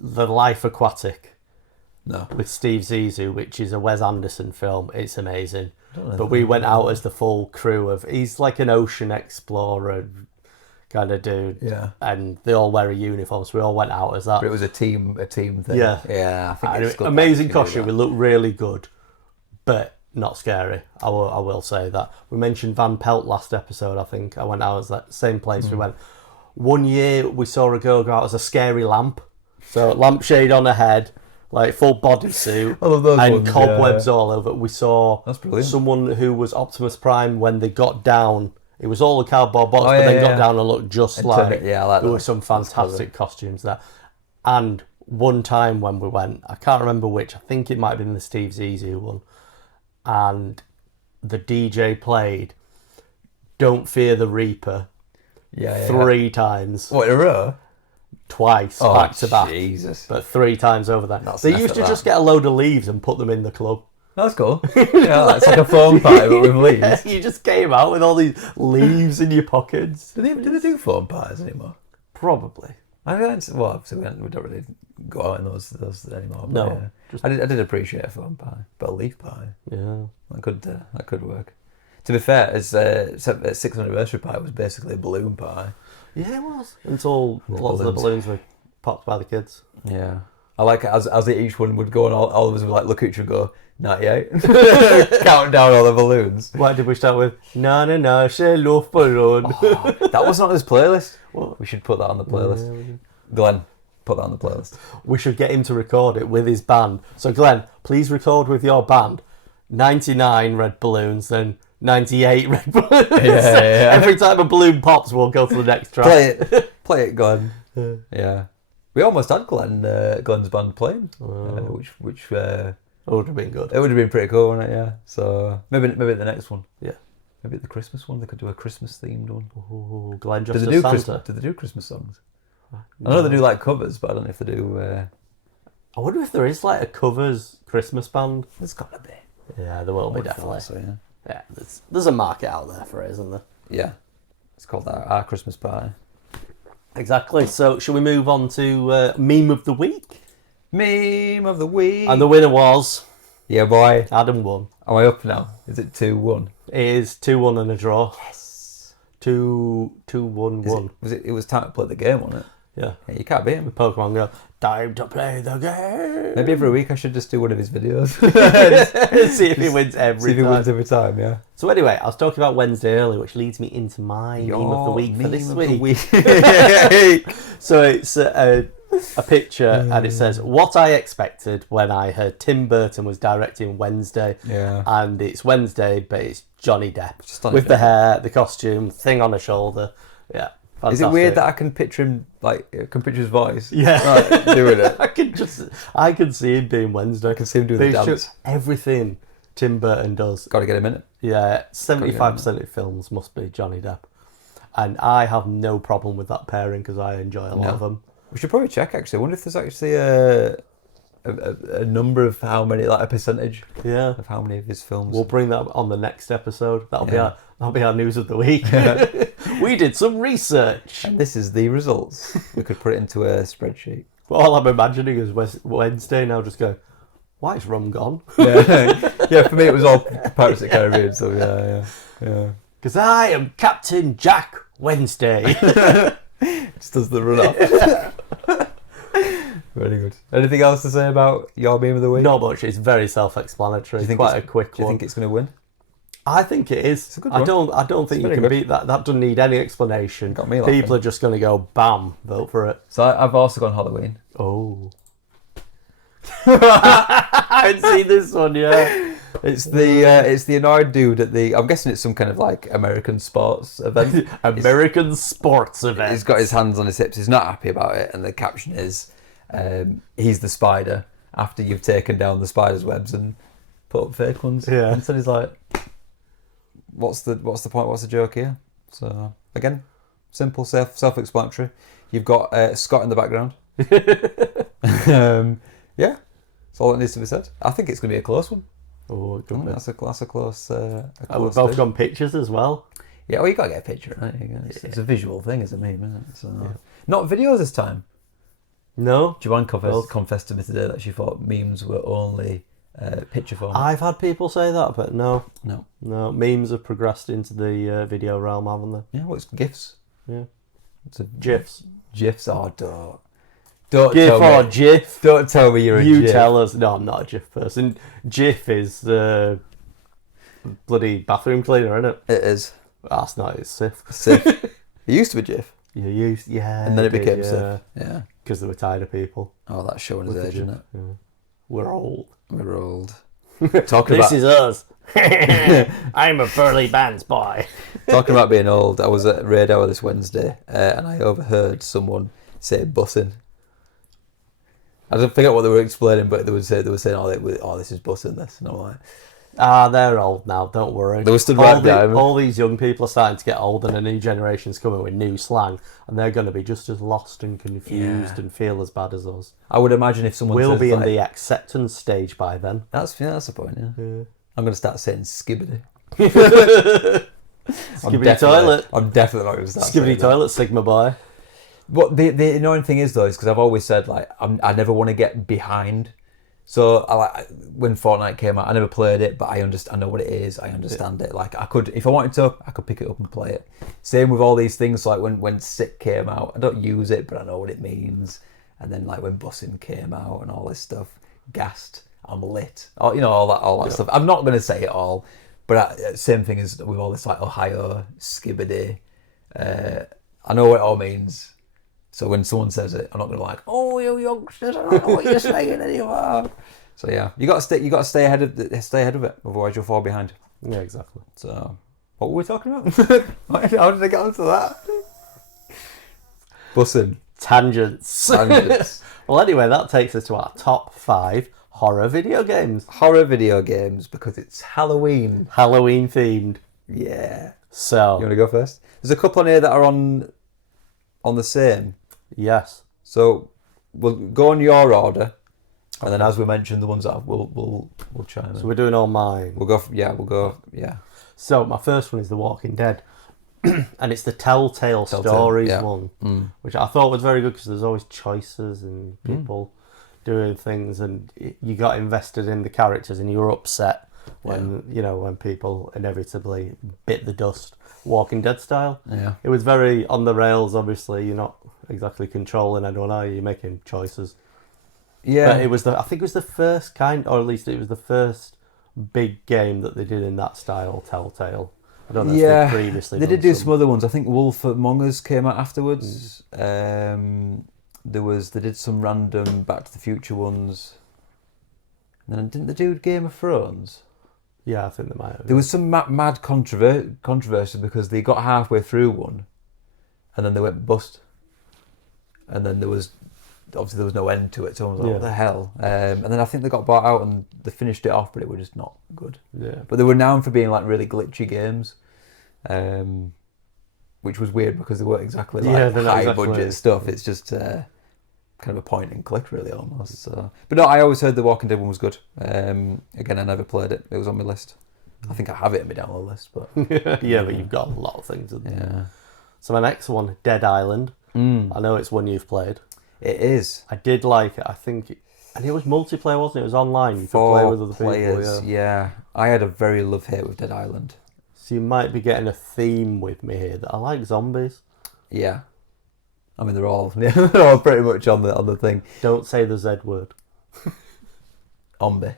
The Life Aquatic with Steve Zissou, which is a Wes Anderson film, it's amazing. But we went out as the full crew of, he's like an ocean explorer kind of dude. Yeah. And they all wear a uniform, so we all went out as that. But it was a team thing. Yeah. Yeah, I think it's good. Amazing costume. It looked really good, but not scary. I will say that. We mentioned Van Pelt last episode, I think. I went out as that same place we went. One year we saw a girl go out as a scary lamp. So lampshade on her head, like full bodysuit, and cobwebs all over. We saw someone who was Optimus Prime when they got down It was all a cardboard box, Oh, but yeah, then yeah, got yeah. down and looked just And like. turned it- yeah, I like there that. were some That's clever. fantastic costumes there. And one time when we went, I can't remember which. I think it might have been the Steve Zissou one, and the DJ played "Don't Fear the Reaper" Yeah. 3 times, What, in a row? twice, Oh, back to back. Jesus. But 3 times over that. That's They an used to effort, just that. get a load of leaves and put them in the club. That's cool. Yeah, it's like a foam party, but with leaves. You just came out with all these leaves in your pockets. Do they do foam parties anymore? Probably. I don't. Well, obviously we don't really go out in those anymore. But No, yeah. just- I did appreciate a foam pie, but a leaf pie Yeah. that could work. To be fair, as 6th anniversary pie was basically a balloon pie. Yeah, it was. Until lots of the balloons were popped by the kids. Yeah, I like it as each one would go, and all of us would like look at each other and go 98, counting down all the balloons. Why did we start with "Na na na, she love balloon"? That wasn't on this playlist. What? We should put that on the playlist. Glenn, put that on the playlist. We should get him to record it with his band. So Glenn, please record with your band 99 red balloons, then 98 red balloons. Yeah. Every time a balloon pops, we'll go to the next track. Play it, Glenn. Yeah, we almost had Glenn's band playing, which That would have been good. it would have been pretty cool, wouldn't it? Yeah. So maybe the next one. Yeah. Maybe the Christmas one. They could do a Christmas themed one. Ooh, Glenn Do just they as do Santa. Christmas? Do they do Christmas songs? I know they do like covers, but I don't know if they do. I wonder if there is like a covers Christmas band. There's gotta be. Yeah, there will be, I definitely. thought so, yeah. Yeah, there's a market out there for it, isn't there? Yeah. It's called our Christmas party. Exactly. So, shall we move on to meme of the week? Meme of the week. And the winner was Yeah, boy. Adam won. Am I up now? Is it 2-1? It is 2-1 and a draw. Yes. 2-1-1. It was time to play the game, wasn't it? Yeah. Yeah, you can't beat him. Pokemon Go. Time to play the game. Maybe every week I should just do one of his videos. See if he wins every See if he time. wins every time, yeah. So anyway, I was talking about Wednesday earlier, which leads me into my meme of the week for this week. So it's a picture and it says, "What I expected when I heard Tim Burton was directing Wednesday." Yeah. And it's Wednesday, but it's Johnny Depp. Just on with his the hair, the costume, thing on his shoulder. Yeah. Is it weird that I can picture him, like, I can picture his voice? Yeah. Like, doing it. I can see him being Wednesday. I can see him doing But the it's dance. just everything Tim Burton does. Got to get him in it. Yeah, 75% of films must be Johnny Depp. And I have no problem with that pairing because I enjoy a lot of them. We should probably check, actually. I wonder if there's actually a number of how many, like a percentage Yeah. of how many of his films. We'll bring that on the next episode. That'll be our news of the week. Yeah. We did some research. And this is the results. We could put it into a spreadsheet. All I'm imagining is Wednesday now just go, why is rum gone? Yeah, for me it was all Pirates of the Caribbean, so yeah. Because I am Captain Jack Wednesday. Just does the run off. Very good. Anything else to say about your meme of the week? Not much. It's very self-explanatory. Do you think Quite a it's- quick Do you one. think it's going to win? I think it is. a good I one. don't think you very can good. beat that. That doesn't need any explanation. Got me laughing. People are just going to go, bam, vote for it. So I've also gone Halloween. Oh. I haven't seen this one yet. It's the annoyed dude at the. I'm guessing it's some kind of like American sports event. American sports event. He's got his hands on his hips. He's not happy about it, and the caption is, "He's the spider after you've taken down the spider's webs and put up fake ones." Yeah. And so he's like, "What's the point? What's the joke here?" So again, simple, self-explanatory. You've got Scott in the background. Yeah, that's all that needs to be said. I think it's going to be a close one. Oh, it could be. That's a close. We've close both thing. got pictures as well. Yeah, well, you got to get a picture, right? It's a visual thing, isn't it, meme, isn't it? So, not videos this time. No? Joanne confessed to me today that she thought memes were only picture form. I've had people say that, but no. No. No, memes have progressed into the video realm, haven't they? Yeah, well, it's GIFs. Yeah. It's a GIFs. GIFs. Oh, don't GIF tell or me. GIF? Don't tell me you're a You GIF. tell us. No, I'm not a GIF person. GIF is bloody bathroom cleaner, isn't it? It is. That's not, it's SIF. Sif. It used to be GIF. You used, yeah. And then it did, became yeah. Sif. Yeah. Because they were tired of people. Oh, that's showing his with the age, GIF. isn't it? Yeah. We're old. We're old. Talking This about... is us. I'm a Burley Bands boy. Talking about being old, I was at Raid Hour this Wednesday and I overheard someone say bussing. I don't forget what they were explaining, but they were saying, oh, this is bussing this. And I'm like... They're old now, don't worry. They were stood right behind me. All these young people are starting to get old and a new generation's coming with new slang and they're going to be just as lost and confused and feel as bad as us. I would imagine if someone We'll says, be in like, the acceptance stage by then. That's the point, yeah. I'm going to start saying skibbity. Skibbity toilet. I'm definitely not going to start saying Skibbity toilet, Sigma boy. What the annoying thing is though is because I've always said like I never want to get behind. So when Fortnite came out, I never played it, but I know what it is. I understand it. Like I could, if I wanted to, I could pick it up and play it. Same with all these things. Like when Sick came out, I don't use it, but I know what it means. And then like when Bussing came out and all this stuff, gassed, I'm lit. All that stuff. I'm not going to say it all, but same thing as with all this like Ohio, Skibbity. I know what it all means. So when someone says it, I'm not going to like, oh, you youngsters, I don't know what you're saying anymore. So yeah, you got to stay ahead of it, otherwise you'll fall behind. Yeah, exactly. So what were we talking about? How did I get onto that? Bussing. Tangents. Well, anyway, that takes us to our top 5 horror video games. Horror video games because it's Halloween. Halloween themed. Yeah. So you want to go first? There's a couple on here that are on the same. Yes. So we'll go on your order, and then as we mentioned, the ones that we'll chime in. So we're doing all mine. We'll go. So my first one is The Walking Dead, and it's the Telltale Stories one, which I thought was very good because there's always choices and people doing things, and you got invested in the characters, and you were upset when people inevitably bit the dust, Walking Dead style. Yeah. It was very on the rails. Obviously, you're not exactly controlling anyone, are you? You're making choices. Yeah. But I think it was the first kind, or at least it was the first big game that they did in that style, Telltale. I don't know if they previously they did do some other ones. I think Wolf Among Us came out afterwards. They did some random Back to the Future ones. And then didn't they do Game of Thrones? Yeah, I think they might have. There was some mad controversy because they got halfway through one and then they went bust. And then there was no end to it, so I was like, what the hell? And then I think they got bought out and they finished it off, but it was just not good. Yeah. But they were known for being like really glitchy games, which was weird because they weren't exactly like high budget stuff. It's just kind of a point and click really almost. So. But no, I always heard the Walking Dead one was good. Again, I never played it. It was on my list. I think I have it in my download list, but but you've got a lot of things. Yeah. So my next one, Dead Island. I know it's one you've played. It is. I did like it. I think, and it was multiplayer, wasn't it? It was online. You could play with other players, people. Yeah. I had a very love-hate with Dead Island. So you might be getting a theme with me here that I like zombies. Yeah. I mean, they're all pretty much on the thing. Don't say the Z word. Ombi.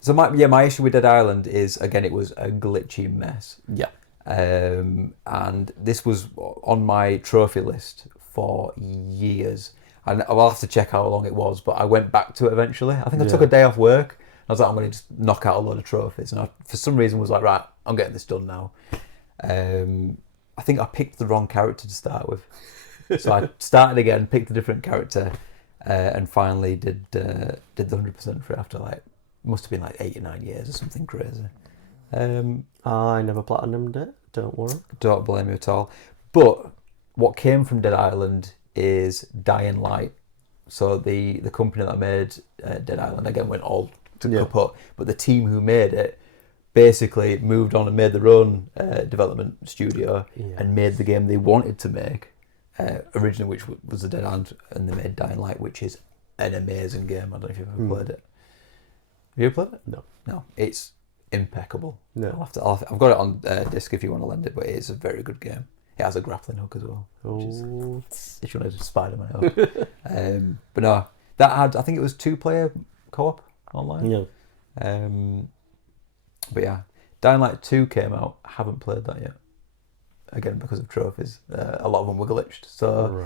So my issue with Dead Island is, again, it was a glitchy mess. Yeah. And this was on my trophy list for years. And I'll have to check how long it was, but I went back to it eventually. I think I took a day off work. I was like, I'm going to just knock out a load of trophies. And I, for some reason, was like, right, I'm getting this done now. I think I picked the wrong character to start with. So I started again, picked a different character, and finally did the 100% for it after must have been 8 or 9 years or something crazy. I never platinumed it, don't worry. Don't blame you at all. But what came from Dead Island is Dying Light. So the company that made Dead Island, again, went all to kaput. But the team who made it basically moved on and made their own development studio and made the game they wanted to make, originally, which was the Dead Island, and they made Dying Light, which is an amazing game. I don't know if you've ever played it. Have you ever played it? No. It's impeccable. No. I've got it on disc if you want to lend it, but it is a very good game. It has a grappling hook as well. Oh. If you want to Spider-Man hook. But no, that had, I think it was 2-player co-op online. Yeah. But yeah, Dying Light 2 came out. I haven't played that yet. Again, because of trophies. A lot of them were glitched. So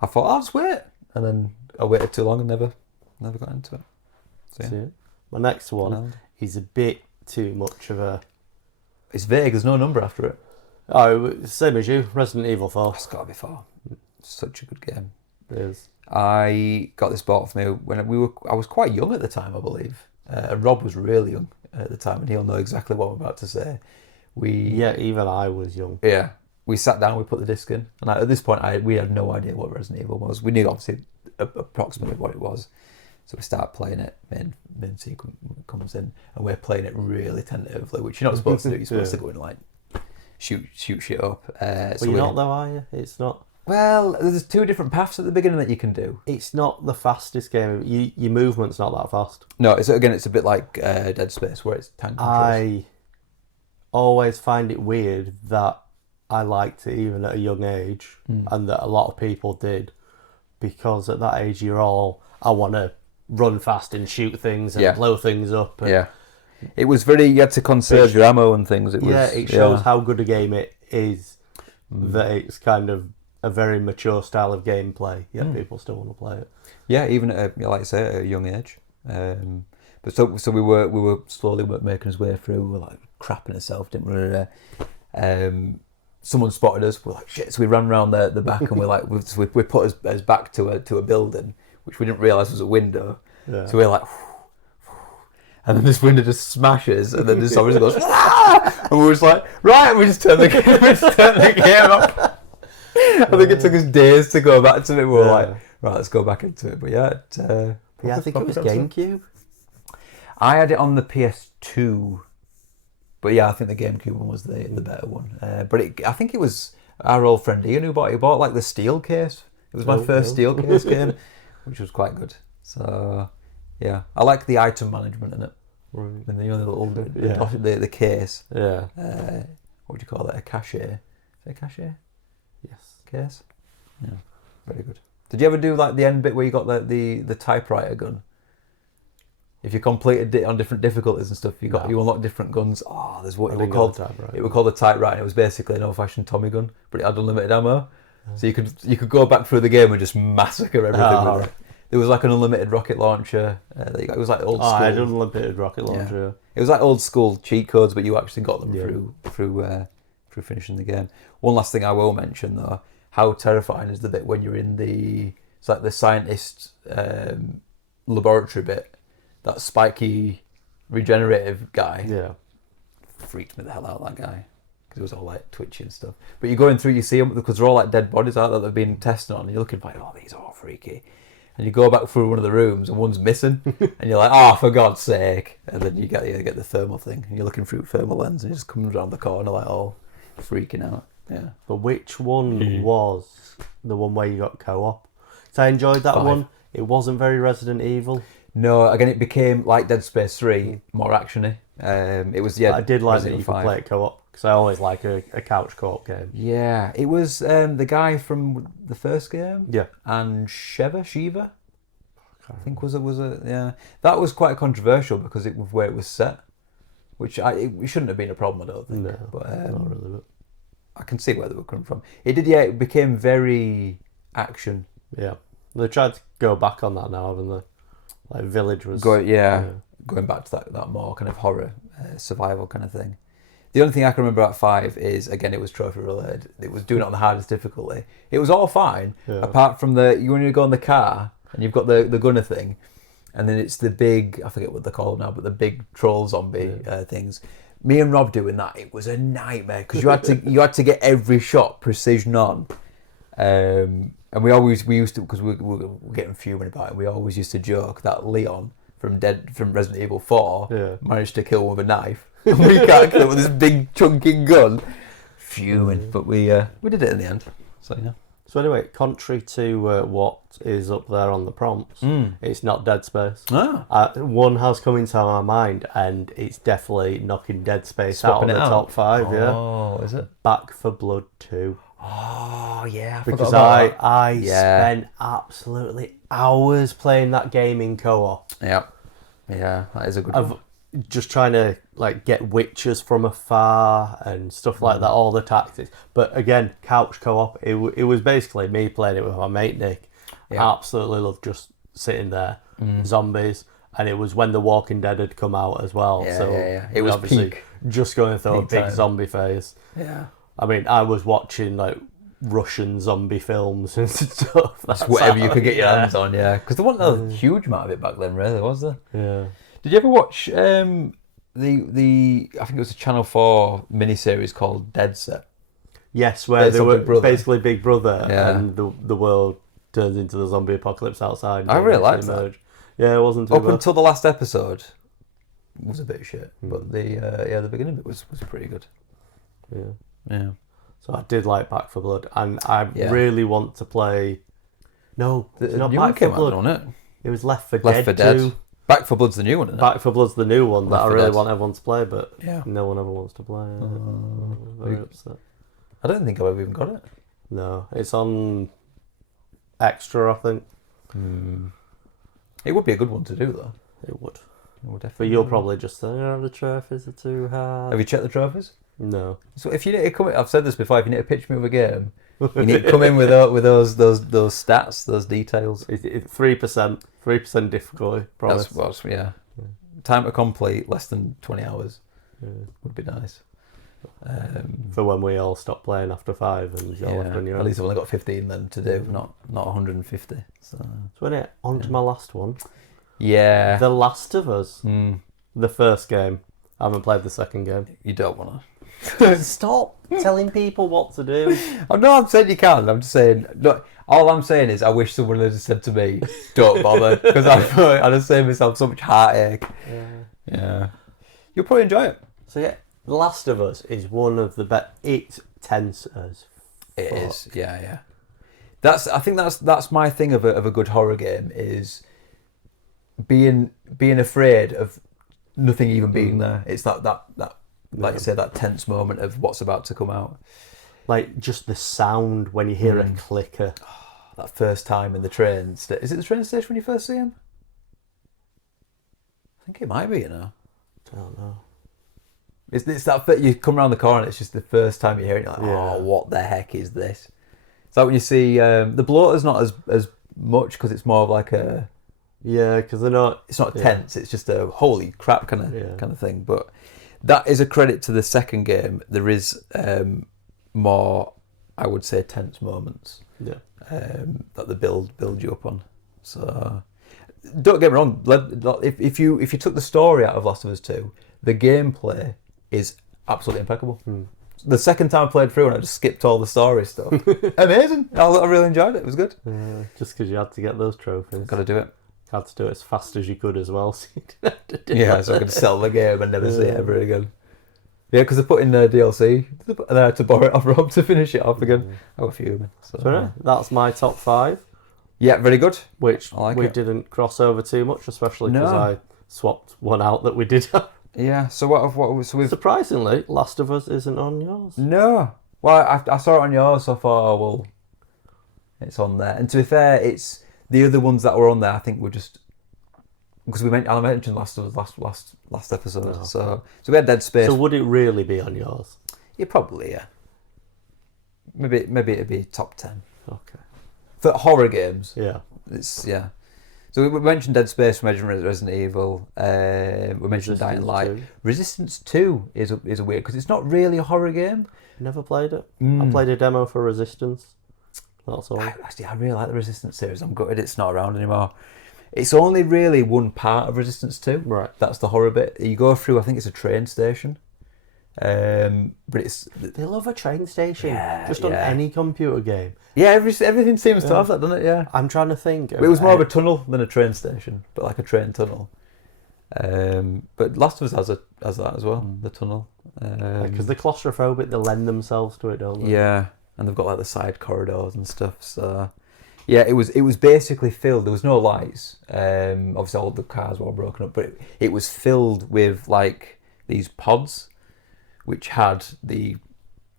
I thought, I'll just wait. And then I waited too long and never got into it. So yeah. My next one is a bit too much of a It's vague. There's no number after it. Oh, same as you. Resident Evil 4. It's got to be 4. Such a good game. It is. I got this bought for me when I was quite young at the time, I believe. And Rob was really young at the time, and he'll know exactly what I'm about to say. Yeah, even I was young. Yeah, we sat down, we put the disc in, and at this point, we had no idea what Resident Evil was. We knew obviously approximately what it was, so we start playing it. Main sequence comes in, and we're playing it really tentatively, which you're not supposed to do. You're supposed to go in like shoot shit up. But you're not though, are you? It's not. Well, there's 2 different paths at the beginning that you can do. It's not the fastest game. Your movement's not that fast. No, it's a bit like Dead Space, where it's time controls. I always find it weird that I liked it even at a young age, and that a lot of people did, because at that age I want to run fast and shoot things and blow things up. And yeah, it was very. You had to conserve your ammo and things. It was. Yeah, it shows how good a game it is. That it's kind of a very mature style of gameplay, yet people still want to play it. Yeah, even at like I say, at a young age. But so we were slowly making us way through. We were like crapping ourselves, didn't we? Someone spotted us. We're like shit. So we ran around the back, and we're like we put us back to a building, which we didn't realise was a window. Yeah. So we're like. And then this window just smashes, and then this zombie goes, ah! And we were just like, right, and we just turned the game off. I think it took us days to go back to it. We were like, right, let's go back into it. But yeah, I think it was GameCube. I had it on the PS2, but yeah, I think the GameCube one was the better one. But I think it was our old friend Ian who bought it. He bought like the steel case. It was my first steel case game, which was quite good. So yeah, I like the item management in it. Right. And the little the case. Yeah. What would you call it? A cache? Is it a cache? Yes. Case. Yeah. Very good. Did you ever do like the end bit where you got the typewriter gun? If you completed it on different difficulties and stuff, you unlock different guns. Oh, there's what it was called. It was called a typewriter. It was basically an old-fashioned Tommy gun, but it had unlimited ammo. So you could go back through the game and just massacre everything with it. There was like an unlimited rocket launcher. It was like old school. I had an unlimited rocket launcher. Yeah. It was like old school cheat codes, but you actually got them through finishing the game. One last thing I will mention though: how terrifying is the bit when you're in it's like the scientist laboratory bit. That spiky regenerative guy. Yeah, freaked me the hell out. That guy. Because it was all like twitchy and stuff. But you're going through, you see them because they're all like dead bodies out that they've been testing on. And you're looking like, oh, these are all freaky. And you go back through one of the rooms and one's missing, and you're like, oh, for God's sake! And then you get the thermal thing, and you're looking through thermal lens, and it just comes around the corner like all freaking out. Yeah. But which one was the one where you got co-op? So I enjoyed that 5. one. It wasn't very Resident Evil. No, again, it became like Dead Space 3, more actiony. It was But I did like that you could play it co-op because I always like a couch co-op game. Yeah, it was the guy from the first game. Yeah, and Shiva. I think was that was quite controversial because it was where it was set, which it shouldn't have been a problem. I don't think. No, but not really. I can see where they were coming from. It did. Yeah, it became very action. Yeah, they tried to go back on that now, haven't they? Like Village was going back to that more kind of horror survival kind of thing. The only thing I can remember about 5 is, again, it was trophy related. It was doing it on the hardest difficulty. It was all fine, apart from when you go in the car and you've got the gunner thing, and then it's the big, I forget what they're called now, but the big troll zombie things. Me and Rob doing that, it was a nightmare because you had to get every shot precision on. And we used to, because we were getting fuming about it, we always used to joke that Leon from Resident Evil 4 managed to kill with a knife. We can't kill it with this big chunky gun. Fuming, but we did it in the end. So yeah. So anyway, contrary to what is up there on the prompts, it's not Dead Space. One has come into my mind, and it's definitely knocking Dead Space out of the top 5. Oh, is it? Back 4 Blood 2. Oh yeah, because I spent absolutely hours playing that game in co-op. Yeah, that is a good one. Just trying to like get witches from afar and stuff like that, all the tactics. But again, couch co-op. It was basically me playing it with my mate Nick. Yeah. Absolutely loved just sitting there, zombies, and it was when The Walking Dead had come out as well. Yeah, so yeah. we It was obviously peak. just going through a Peak big time. zombie phase. Yeah. I mean, I was watching like Russian zombie films and stuff. That's Whatever you how- could get your yeah. hands on, yeah. Because there wasn't a huge amount of it back then, really, was there? Yeah. Did you ever watch the I think it was a Channel 4 miniseries called Dead Set? Yes, where Based they on were Big Brother. basically Big Brother, Yeah. and the world turns into the zombie apocalypse outside. I They really eventually liked that. emerge. Yeah, it wasn't too Up bad. until the last episode was a bit shit, but the beginning bit was pretty good. Yeah. Yeah. So I did like Back for Blood, and I Yeah. really want to play. No, it's The not new one Back for came out, Blood. on it. It was Left 4 Left Dead 4 Dead. 2. Back 4 Blood's the new one, isn't it? Back 4 Blood's the new one that Left I 4 really Dead. want everyone to play, but Yeah. no one ever wants to play. I'm very upset. I don't think I've ever even got it. No, it's on Extra, I think. It would be a good one to do, though. It would. It would But definitely. you'll probably just say, oh, the trophies are too hard. Have you checked the trophies? No. So if you need to come, I've said this before. If you need to pitch me with a game, you need to come in with those stats, those details. 3% difficulty, promise. That's what's yeah. Time to complete less than 20 hours would be nice. For when we all stop playing after 5 and you're left on your At own. least I've only got 15 then to do, not 150. So So anyway, on to my last one. yeah, The Last of Us. Hmm. The first game. I haven't played the second game. you don't want to. Stop telling people what to do. Oh no, I'm saying you can. I'm just saying. Look, all I'm saying is I wish someone had said to me, "Don't bother," because I'd have saved myself so much heartache. Yeah, you'll probably enjoy it. So yeah, The Last of Us is one of the best. It's tense as It fuck. is, yeah. I think that's my thing of a good horror game is being afraid of nothing even being there. It's that like you say, that tense moment of what's about to come out. Like just the sound when you hear a clicker. That first time in the train. Is it the train station when you first see him? I think it might be. I don't know. It's that bit you come around the corner. It's just the first time you hear it. You're like, Yeah. oh, what the heck is this? It's like when you see the bloater's not as much because it's more of like a. Yeah, because they're not. It's not Yeah. tense. It's just a holy crap kind of thing. But that is a credit to the second game. There is more, I would say, tense moments Yeah. that the build you up on. So don't get me wrong. If you took the story out of Last of Us 2, the gameplay is absolutely impeccable. The second time I played through and I just skipped all the story stuff. Amazing. I really enjoyed it. It was good. Just because you had to get those trophies. Got to do it. Had to do it as fast as you could as well. So you didn't have to do Yeah, that. so I could sell the game and never see it ever again. Yeah, because I put in the DLC and then I had to borrow it off Rob to finish it off again. I was fuming. So, So yeah, that's my top 5, yeah, very good. which I like we it. didn't cross over too much, especially because No. I swapped one out that we did have. Yeah. So so we've Surprisingly, Last of Us isn't on yours. no. Well, I saw it on yours, so I thought, oh, well, it's on there. And to be fair, it's the other ones that were on there. I think were just because I mentioned Last of Us last episode. Oh. So we had Dead Space. So would it really be on yours? Yeah, probably, yeah. Maybe it'd be top 10 Okay. for horror games. Yeah. It's yeah. So we mentioned Dead Space, we mentioned Resident Evil, we mentioned Dying Resistance Light. 2. Resistance 2 is a weird because it's not really a horror game. Never played it. I played a demo for Resistance. That's all. Actually, I really like the Resistance series. I'm gutted it's not around anymore. It's only really one part of Resistance 2. Right. That's the horror bit. You go through, I think it's a train station. But it's They love a train station. Yeah, Just on yeah. any computer game. yeah, everything seems to have that, doesn't it? Yeah. I'm trying to think. But it was more of a tunnel than a train station, but like a train tunnel. But Last of Us has that as well, the tunnel. Because they're claustrophobic, they lend themselves to it, don't they? Yeah, and they've got like the side corridors and stuff. So yeah, it was basically filled. There was no lights. Obviously, all the cars were all broken up, but it was filled with like these pods, which had the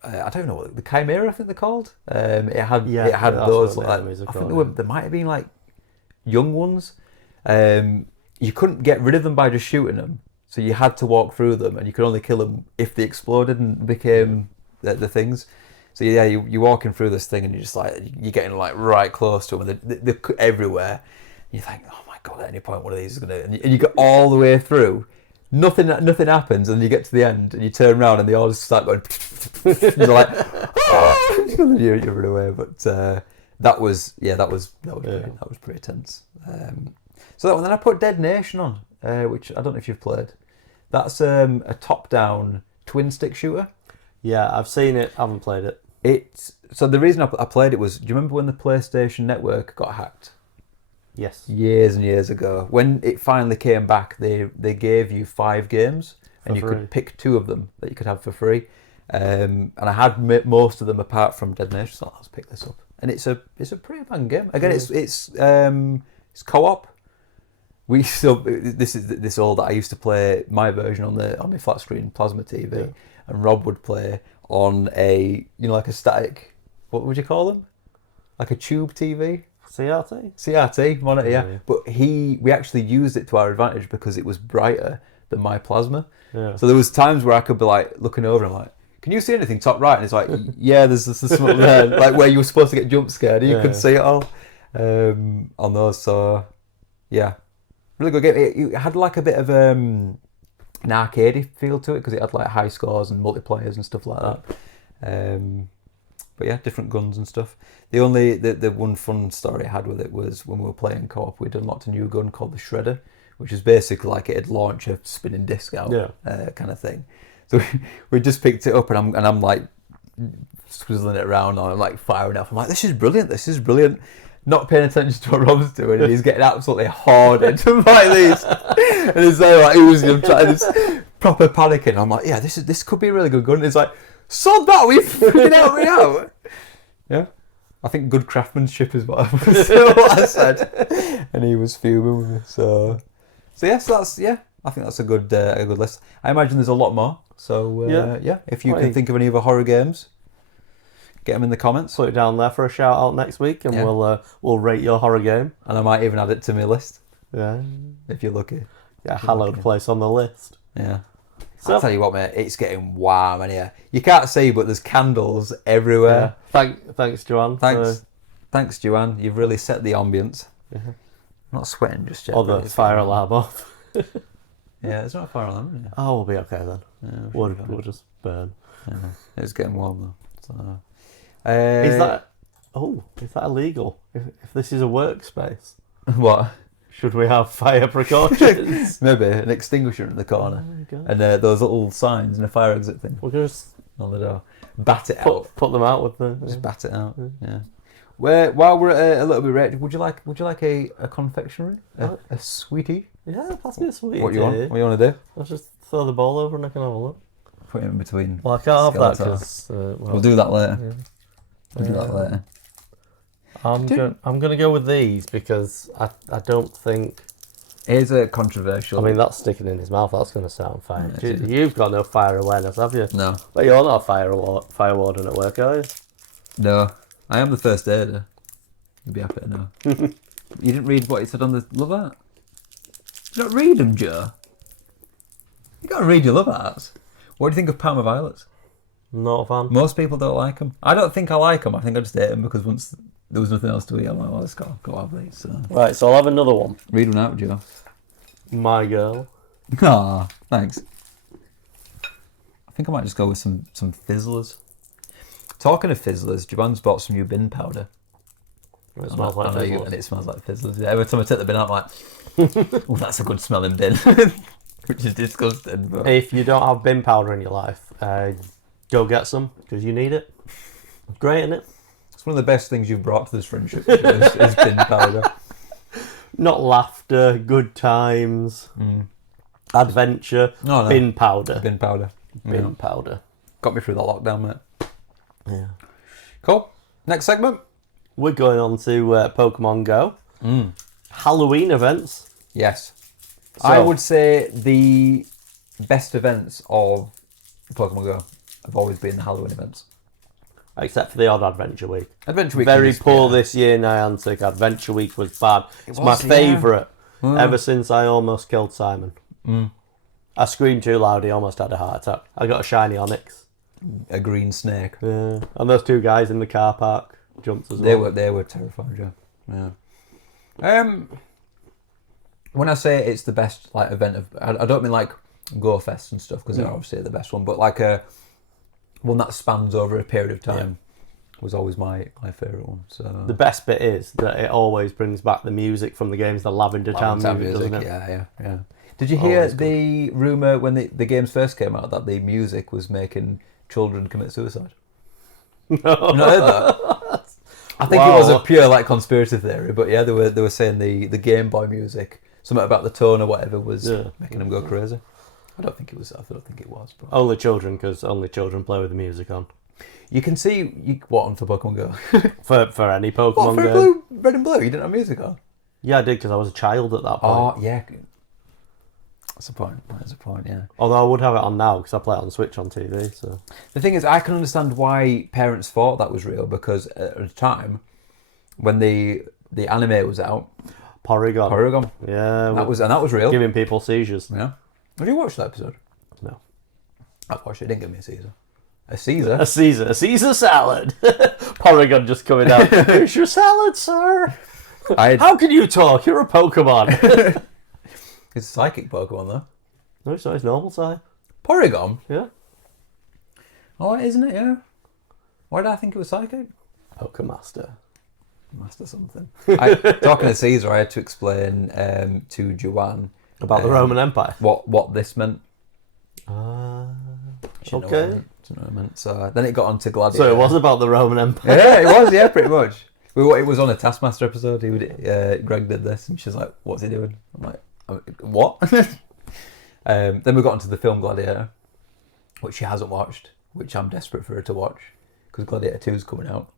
I don't know what the Chimera, I think they're called. It had that's those what the like enemies are I think called, there might have been like young ones. You couldn't get rid of them by just shooting them, so you had to walk through them, and you could only kill them if they exploded and became the things. So yeah, you're walking through this thing, and you're just like you're getting like right close to them, and they're everywhere. And you think, oh my God, at any point one of these is gonna, and you get all the way through, nothing happens, and you get to the end, and you turn around, and they all just start going. You're like, and you run away. But that was pretty tense. So that one, then I put Dead Nation on, which I don't know if you've played. That's a top-down twin stick shooter. Yeah, I've seen it. I haven't played it. So the reason I played it was, do you remember when the PlayStation Network got hacked? Yes. Years and years ago. When it finally came back, they gave you 5 games, and you free. could pick 2 of them that you could have for free. And I had most of them apart from Dead Nation, so let's pick this up. And it's a pretty fun game. Again, it's co-op. This all that I used to play my version on my flat screen plasma TV, and Rob would play on a like a static, what would you call them? Like a tube TV. CRT monitor, yeah. But we actually used it to our advantage because it was brighter than my plasma. Yeah. So there was times where I could be like looking over and I'm like, can you see anything top right? And it's like, yeah, there's something there, like where you were supposed to get jump scared. You could see it all on those. So yeah, really good game. It had like a bit of an arcadey feel to it because it had like high scores and multiplayers and stuff like that. But yeah, different guns and stuff. The one fun story I had with it was when we were playing co-op, we'd unlocked a new gun called the Shredder, which is basically like it'd launch a spinning disc out, kind of thing. So we just picked it up, and I'm like swizzling it around, and I'm like firing up. I'm like, this is brilliant. Not paying attention to what Rob's doing, and he's getting absolutely hoarded by these. And he's there like oozing, I'm trying this proper panicking. I'm like, yeah, this could be a really good gun. And he's like, sod that, we freaking help me out. Yeah. I think good craftsmanship is what I said. And he was fuming with me. So yes, I think that's a good list. I imagine there's a lot more. So if you can think of any other horror games, get them in the comments. Put it down there for a shout out next week, and we'll rate your horror game. And I might even add it to my list. Yeah. If you're lucky. Yeah, hallowed place on the list. Yeah. So, I'll tell you what, mate, it's getting warm in here. You can't see, but there's candles everywhere. Yeah. Thanks, Joanne. Thanks, Joanne. You've really set the ambience. Yeah. I'm not sweating just yet. Or the fire alarm off. Yeah, it's not a fire alarm, is it? Oh, we'll be okay then. Yeah, we'll just burn. Yeah. It's getting warm though. So, is that illegal? If this is a workspace, what? Should we have fire precautions? Maybe an extinguisher in the corner, and those little signs and a fire exit thing. We'll just on the door. Bat it out. Put them out with the. Just bat it out. Yeah. While we're at a little bit rate, would you like a confectionery, a sweetie? Yeah, pass me a sweetie. What you want to do? I'll just throw the ball over and I can have a look. Put it in between. Well, I can't have that because we'll do that later. Yeah. We'll do that later. I'm gonna go with these because I don't think. Here's a controversial. I mean, that's sticking in his mouth. That's gonna sound fine. You've got no fire awareness, have you? No. But you're not a fire warden at work, are you? No, I am the first aider. You'd be happy to know. You didn't read what it said on the love art. You don't read them, Joe. You gotta read your love arts. What do you think of Parma Violets? Not a fan. Most people don't like them. I don't think I like them. I think I just ate them because once there was nothing else to eat, I'm like, well, let's go have these. So. Right, so I'll have another one. Read one out, Joe. My girl. Ah, thanks. I think I might just go with some fizzlers. Talking of fizzlers, Javan's bought some new bin powder. It smells like fizzlers. And it smells like fizzlers. Yeah, every time I take the bin out, I'm like, oh, that's a good smelling bin. Which is disgusting. But... If you don't have bin powder in your life, go get some because you need it. Great, isn't it? It's one of the best things you've brought to this friendship is bin powder. Not laughter, good times, adventure, bin powder. Bin powder. Bin powder. Got me through the lockdown, mate. Yeah. Cool. Next segment. We're going on to Pokémon Go. Halloween events. Yes. So, I would say the best events of Pokémon Go have always been the Halloween events. Except for the odd Adventure Week. Adventure Week. Very poor this year, Niantic. Adventure Week was bad. It's my favourite ever since I almost killed Simon. I screamed too loud, he almost had a heart attack. I got a shiny Onyx. A green snake. Yeah. And those 2 guys in the car park jumped as well. They were terrifying, Joe. Yeah. when I say it's the best like event of, I don't mean like Go Fest and stuff because they're obviously the best one, but like one that spans over a period of time was always my favourite one. So The best bit is that it always brings back the music from the games, the Lavender Town music, doesn't it? Yeah. Did you hear the rumour when the games first came out that the music was making children commit suicide? No. You've not heard that? I think it was a pure like conspiracy theory, but yeah, they were saying the Game Boy music, something about the tone or whatever, was making them go crazy. I don't think it was. But Only children, because only children play with the music on. you can see what on for Pokemon Go. For any Pokemon game. Blue, Red and Blue? You didn't have music on? Yeah, I did, because I was a child at that point. Oh yeah. That's a point. That's a point. Yeah. Although I would have it on now because I play it on Switch on TV. So The thing is, I can understand why parents thought that was real, because at the time when the anime was out, Porygon. Yeah, that was real. giving people seizures. Yeah. Have you watched that episode? No. I've watched it. It didn't give me a Caesar. A Caesar salad. Porygon just coming out. Here's your salad, sir. How can you talk? You're a Pokemon. It's a psychic Pokemon though. No, it's not. It's normal size. Porygon. Yeah. Oh, isn't it? Yeah. Why did I think it was psychic? Pokemaster. Master something. Talking to Caesar, I had to explain to Joanne About the Roman Empire. what this meant. Okay. Do you know what I meant? So then it got on to Gladiator. So it was about the Roman Empire. Yeah, it was. Yeah, pretty much. It was on a Taskmaster episode. Greg did this, and she's like, "What's he doing?" I'm like, "What?" Then we got onto the film Gladiator, which she hasn't watched, which I'm desperate for her to watch because Gladiator 2 is coming out,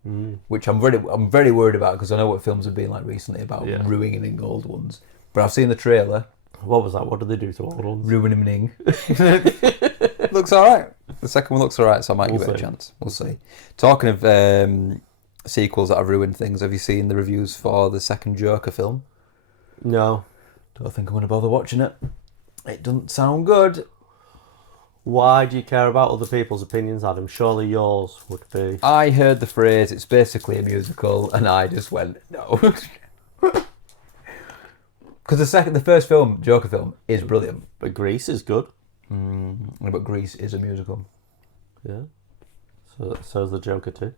which I'm very worried about because I know what films have been like recently about ruining old ones. But I've seen the trailer. What was that? What did they do to old ones? Ruining. Looks alright. The second one looks alright, so I might give it a chance. We'll see. Talking of sequels that have ruined things, have you seen the reviews for the second Joker film? No. Don't think I'm going to bother watching it. It doesn't sound good. Why do you care about other people's opinions, Adam? Surely yours would be. I heard the phrase, it's basically a musical, and I just went, no. Because the first film, Joker film, is brilliant. But Grease is good. But Grease is a musical. Yeah. So's the Joker too.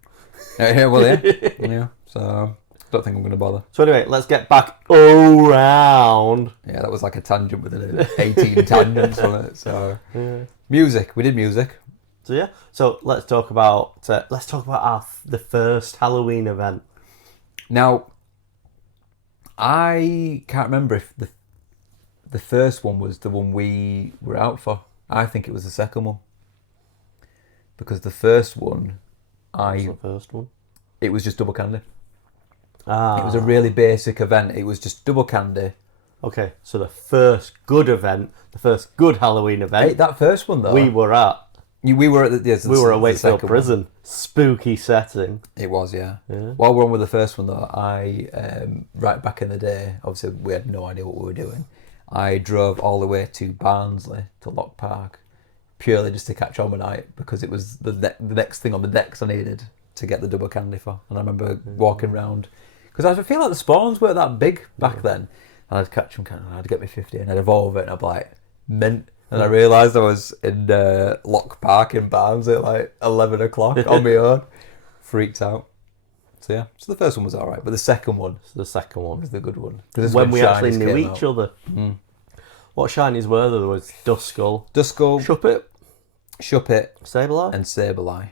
Yeah. So, don't think I'm going to bother. So anyway, let's get back around. Yeah, that was like a tangent within 18 tangents on it. So, music. We did music. So yeah. So let's talk about the first Halloween event. Now, I can't remember if the first one was the one we were out for. I think it was the second one. Because the first one, it was just double candy. It was a really basic event. It was just double candy. Okay, so the first good event, the first good Halloween event. Hey, that first one though. We were at. We were at we were at Wakefield Prison. One. Spooky setting. It was, yeah. While we're on with the first one though, I right back in the day, obviously we had no idea what we were doing. I drove all the way to Barnsley to Lock Park, purely just to catch on night because it was the next thing on the decks I needed to get the double candy for. And I remember walking around because I feel like the spawns weren't that big back then, and I'd catch them and I'd get me 50 and I'd evolve it and I'd be like mint. And I realised I was in Lock Park in Barnsley at like 11 o'clock on my own. Freaked out. So yeah, so the first one was alright, but the second one was the good one. When we actually knew each other. What shinies were there? There was Duskull, Shuppet, Sableye, and Sableye.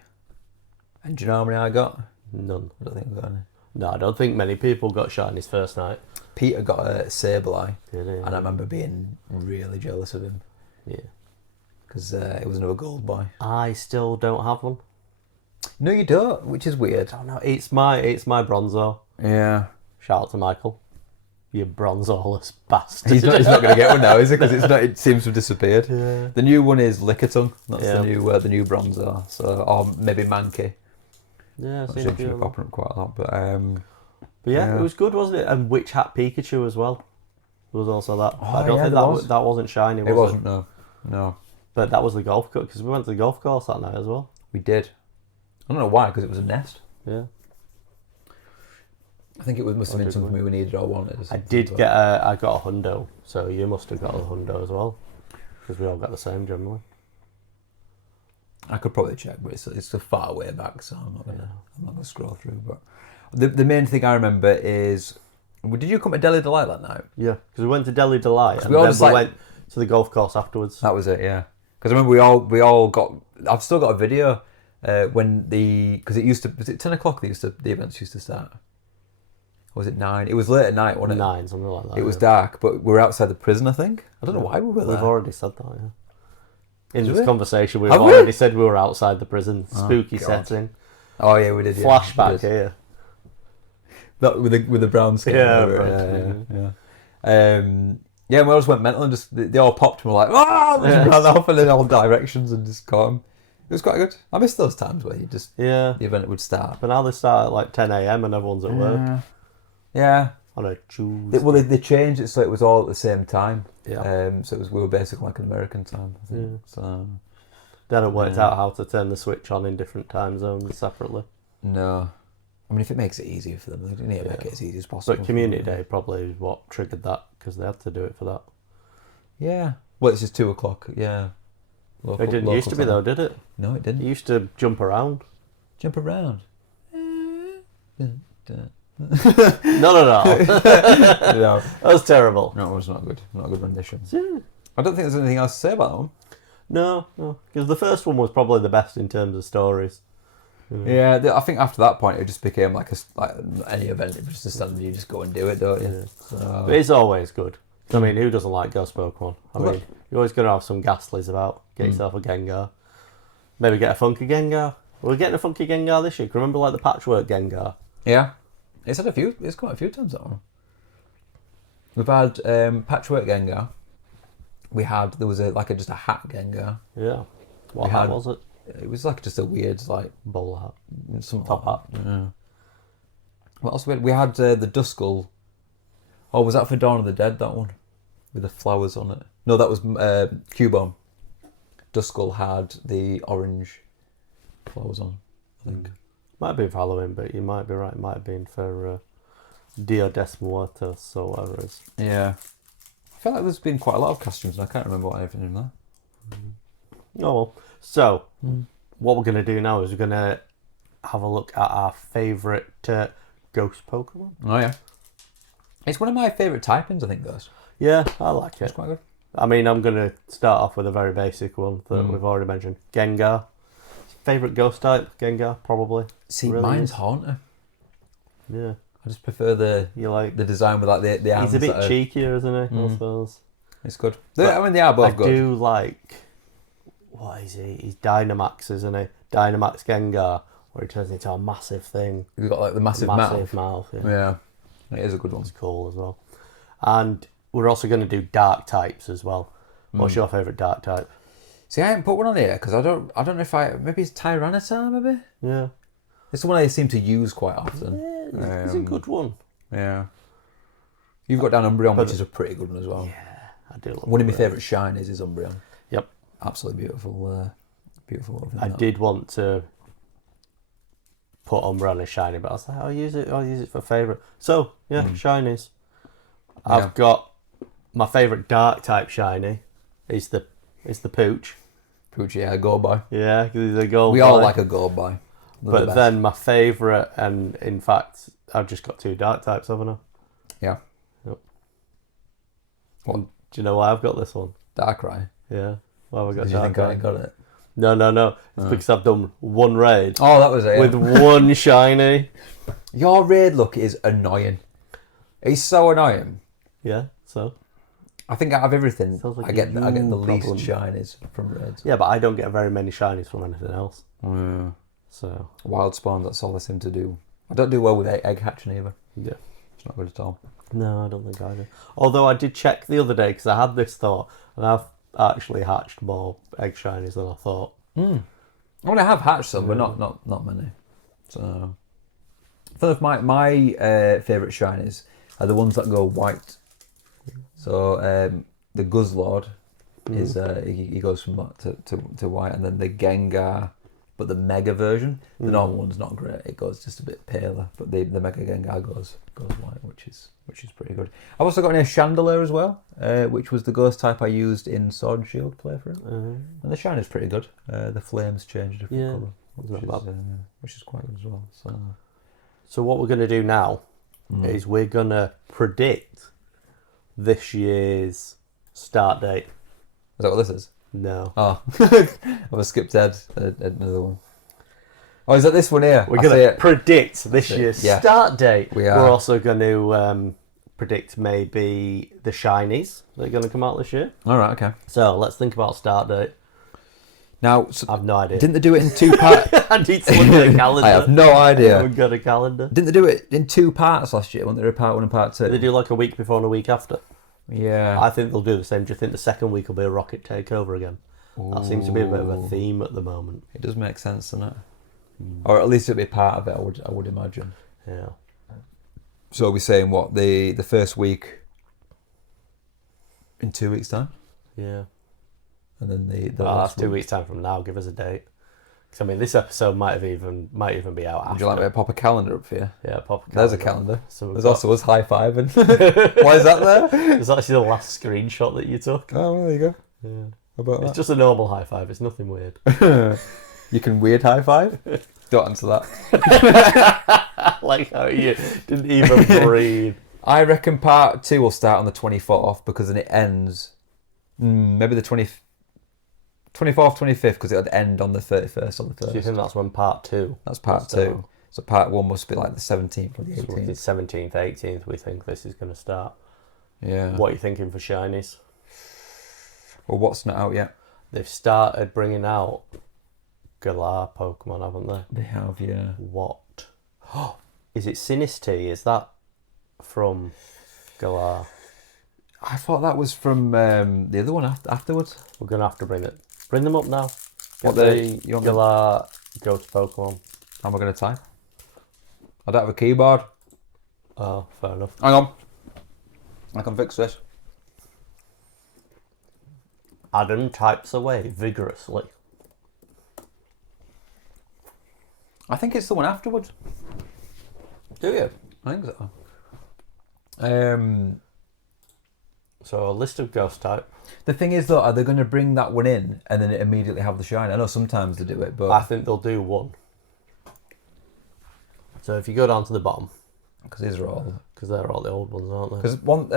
And do you know how many I got? None. I don't think I got any. No, I don't think many people got shinies first night. Peter got a Sableye, Did he? And I remember being really jealous of him. Yeah. Because it was another gold boy. I still don't have one. No, you don't, which is weird. I don't know. It's my Bronzo. Yeah. Shout out to Michael. You Bronzoless bastard. He's not going to get one now, is it? Because it seems to have disappeared. Yeah. The new one is Lickitung. That's the new Bronzo. So, or maybe Mankey. Yeah, that seems to be popping up quite a lot. But yeah, it was good, wasn't it? And Witch Hat Pikachu as well. There was also that. Oh, I don't think that wasn't shiny. It wasn't. No. But that was the golf course because we went to the golf course that night as well. We did. I don't know why, because it was a nest. Yeah. I think it must have been something we needed or wanted. I did get I got a hundo, so you must have got a hundo as well, because we all got the same generally. I could probably check, but it's a far way back, so I'm not gonna scroll through. But the main thing I remember is, did you come to Delhi Delight that night? Yeah, because we went to Delhi Delight and we all then just, we like- went to the golf course afterwards. That was it, yeah. Because I remember we all got. I've still got a video when because was it 10 o'clock? The events used to start. Or was it 9? It was late at night, wasn't it? 9, something like that. It was dark, but we were outside the prison. I think. I don't know why we were there. We've already said that. Yeah. In Did this we? conversation, we've Have we? already said we were outside the prison. Spooky God. setting. Oh yeah, we did. Yeah. Flashback We did. here. That with the brown skin. Yeah, yeah. Yeah, we all just went mental and just they all popped and were like, ah, ran off in all directions and just caught 'em. It was quite good. I miss those times where you just the event would start. But now they start at like 10 a.m. and everyone's at work Yeah. on a Tuesday. They changed it so it was all at the same time. Yeah. So we were basically like an American time. I think. So Then it worked out how to turn the switch on in different time zones separately. no, I mean if it makes it easier for them, they need to make it as easy as possible. But Community Day probably is what triggered that, because they had to do it for that. Yeah. Well, it's just 2 o'clock. Yeah. It didn't used to be though, did it? No, it didn't. It used to jump around. Jump around. Not at all. No, That was terrible. no, it was not good. Not a good rendition. I don't think there's anything else to say about that one. No. Because the first one was probably the best in terms of stories. Yeah, I think after that point it just became like any event. It was just a standard. You just go and do it, don't you? Yeah. So, But it's always good. I mean, who doesn't like Ghost Pokemon? I mean, you're always going to have some Ghastlies about. Get yourself a Gengar. Maybe get a Funky Gengar. We're getting a Funky Gengar this year. Remember like the Patchwork Gengar? yeah, it's had a few. It's come out a few times, that one. We've had Patchwork Gengar. There was just a hat Gengar. Yeah. What We hat had- was it? It was like just a weird Bowler hat. some Top hat. Yeah. What else we had the Duskull. Oh, was that for Dawn of the Dead? That one with the flowers on it. No, that was Cubone. Duskull had the orange flowers on, I think. Might have been for Halloween, but you might be right. It might have been for Dia des Muertos or whatever it is. Yeah. I feel like there's been quite a lot of costumes and I can't remember what anything in there. Oh well. So, what we're going to do now is we're going to have a look at our favourite ghost Pokemon. Oh yeah. It's one of my favourite typings, I think, Ghost. Yeah, I like It's it. quite good. I mean, I'm going to start off with a very basic one that we've already mentioned. Gengar. Favourite ghost type? Gengar, probably. See, Really mine's is. Haunter. Yeah. I just prefer the You like... design with like the arms. He's a bit that are- cheekier, isn't he? I suppose. It's good. But I mean, they are both I good. do like... What is he? He's Dynamax, isn't he? Dynamax Gengar, where he turns into a massive thing. You've got like the massive mouth. Yeah. Yeah, it is a good one. It's cool as well. And we're also going to do dark types as well. What's your favourite dark type? See, I haven't put one on here because I don't know if maybe it's Tyranitar. Maybe Yeah. it's the one I seem to use quite often. It's a good one. Yeah. You've got down Umbreon, which is a pretty good one as well. I do love One of my Umbreon. favourite shinies is Umbreon. Yep. Absolutely beautiful, beautiful little thing. I that. did want to put Umbreon as shiny, but I was like, I'll use it for favourite. So, yeah, shinies. Yeah. I've got my favourite dark type shiny is the Pooch. Pooch, yeah, go by. Yeah, 'cause he's a gold We all boy. like a go by. But then my favourite, and in fact, I've just got 2 dark types, haven't I? yeah, Do you know why I've got this one? Darkrai. Yeah. Why have I got Did you think I Darkrai? ain't got it? No. It's because I've done one raid Oh, that was it. Yeah. with one shiny. Your raid look is annoying. It's so annoying. Yeah, so. I think out of everything, Sounds like I get the you least problem. shinies from raids. Yeah, but I don't get very many shinies from anything else. Yeah. So, Wild spawn, that's all I seem to do. I don't do well with egg hatching either. yeah. It's not good at all. No, I don't think I do. Although I did check the other day because I had this thought, and I've actually hatched more egg shinies than I thought. I mean, I have hatched some, but not many. So, I feel like my favourite shinies are the ones that go white. So the Guzzlord is he goes from that to white, and then the Gengar but the mega version, the normal one's not great. It goes just a bit paler, but the mega Gengar goes white, which is pretty good. I've also got a Chandelier as well, which was the ghost type I used in Sword and Shield playthrough, and the shine is pretty good. The flames change a different colour, which is quite good as well. So what we're going to do now is we're going to predict this year's start date. Is that what this is? No. Oh, I've skipped ahead another one. Oh, is that this one here? We're going to predict this year's Yeah. start date. We are. We're also going to predict maybe the shinies that are going to come out this year. All right, okay. So let's think about start date. Now, I've no idea. didn't they do it in 2 parts? I need to look at a calendar. I have no I idea. haven't got a calendar. Didn't they do it in 2 parts last year? Weren't there a part 1 and part 2? They do like a week before and a week after. Yeah. I think they'll do the same. Do you think the second week will be a rocket takeover again? That seems to be a bit of a theme at the moment. It does make sense, doesn't it? Or at least it'll be part of it, I would imagine. Yeah. So we're saying what, the first week in 2 weeks' time? Yeah. And then the That's last 2 week. weeks' time from now. Give us a date. 'Cause, I mean, this episode might even be out after. Would you like me to pop a calendar up for you? Yeah, pop a There's a calendar. calendar. So we've There's got- also us high-fiving. Why is that there? It's actually the last screenshot that you took. Oh, well, there you go. Yeah. How about It's just a normal high five. It's nothing weird. that? You can weird high-five? Don't answer that. Like how you didn't even breathe. I reckon part 2 will start on the 24th because then it ends maybe the 24th, 25th because it'll end on the 31st on the 1st. Do you think that's when part 2? That's part 2. So part 1 must be like the 17th or the So 18th. it's 17th, 18th. We think this is going to start. Yeah. What are you thinking for shinies? Well, what's not out yet? They've started bringing out Galar Pokemon, haven't they? They have, yeah. What? Is it Sinistea? Is that from Galar? I thought that was from the other one afterwards. We're going to have to bring them up now. What Get you want me- Galar Ghost Pokemon. How am I going to type? I don't have a keyboard. Oh, fair enough. Hang on. I can fix this. Adam types away vigorously. I think it's the one afterwards. Do you? I think so. So a list of ghost type. The thing is, though, are they going to bring that one in and then immediately have the shine? I know sometimes they do it, but I think they'll do one. So if you go down to the bottom, because these are all because they're all the old ones, aren't they? because one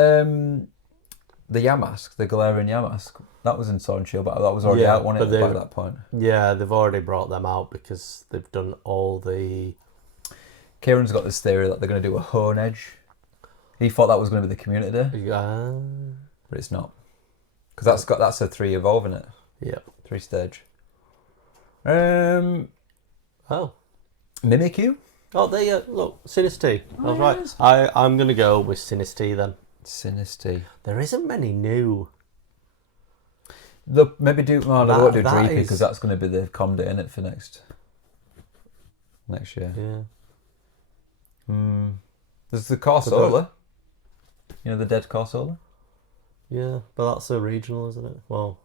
the Yamask, the Galarian Yamask, that was in Sword and Shield, but that was already Yeah, out, wasn't but it, by they- that point? Yeah, they've already brought them out because they've done all the. Kieran's got this theory that they're going to do a Hone Edge. He thought that was going to be the community day, but it's not, because that's a 3 evolve in it, Yeah. 3 stage. Oh. Mimikyu. Oh, there you go. Look, Sinistea. I was yeah, right. it is. I'm going to go with Sinistea then. Sinistea. There isn't many new. They'll maybe do. No, they That- won't do that Dreepy is- because that's going to be the com day in it for next year. Yeah. There's the Corsola. You know the dead Corsola? Yeah, but that's a regional, isn't it? Well,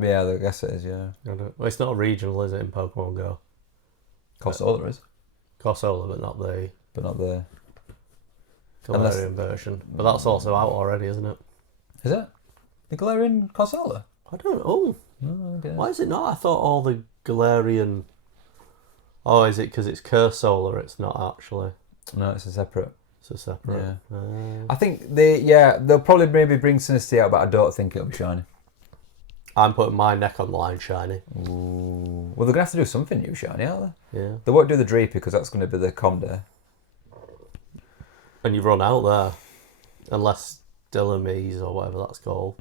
Yeah, I guess it is. Yeah, well, it's not a regional, is it, in Pokemon Go? Corsola is, Corsola, but not the but not the. Galarian version. But that's also out already, isn't it? Is it the Galarian Corsola? I don't know. Oh, okay. Why is it not? I thought all the Galarian. Oh, is it because it's Cursola? It's not actually. No, it's a separate. It's a separate. I think they'll probably maybe bring Sinistea out, but I don't think it'll be shiny. I'm putting my neck on the line, shiny. Ooh. Well, they're gonna have to do something new shiny, aren't they? Yeah. They won't do the Dreepy because that's going to be the com day. And you've run out there, unless Dillamees or whatever that's called.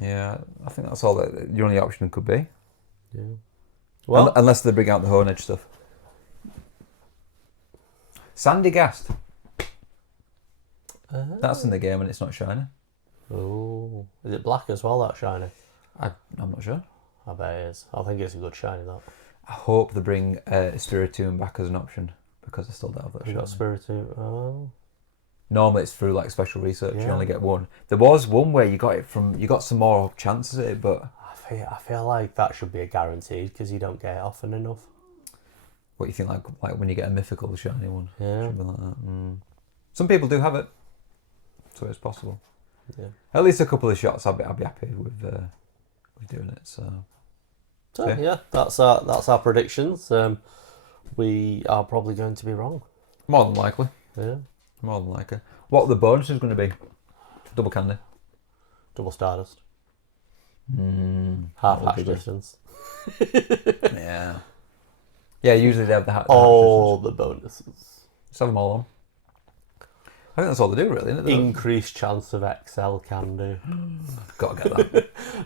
Yeah, I think that's all that your only option could be. Yeah. Well, Unless they bring out the Hone Edge stuff. Sandy Gast. That's in the game and it's not shiny. oh, is it black as well? That shiny. I'm not sure. I bet it is. I think it's a good shiny. That. I hope they bring Spiritomb back as an option because I still don't have that You got shiny. Spiritomb. Oh. Normally it's through like special research. You Yeah. only get one. There was one where you got some more chances at it, but I I feel like that should be a guaranteed because you don't get it often enough. What you think, like when you get a mythical shiny one? Yeah. Should be like that. Some people do have it, so it's possible. Yeah. At least a couple of shots, I'd be happy with doing it. So yeah, that's our predictions. We are probably going to be wrong. more than likely. Yeah. More than likely. What are the bonuses going to be? Double candy. Double Stardust. Half hatch distance. Yeah. Yeah, usually they have the hat. All the bonuses. Just have them all on. I think that's all they do, really, isn't it? Increased chance of XL candy. Got to get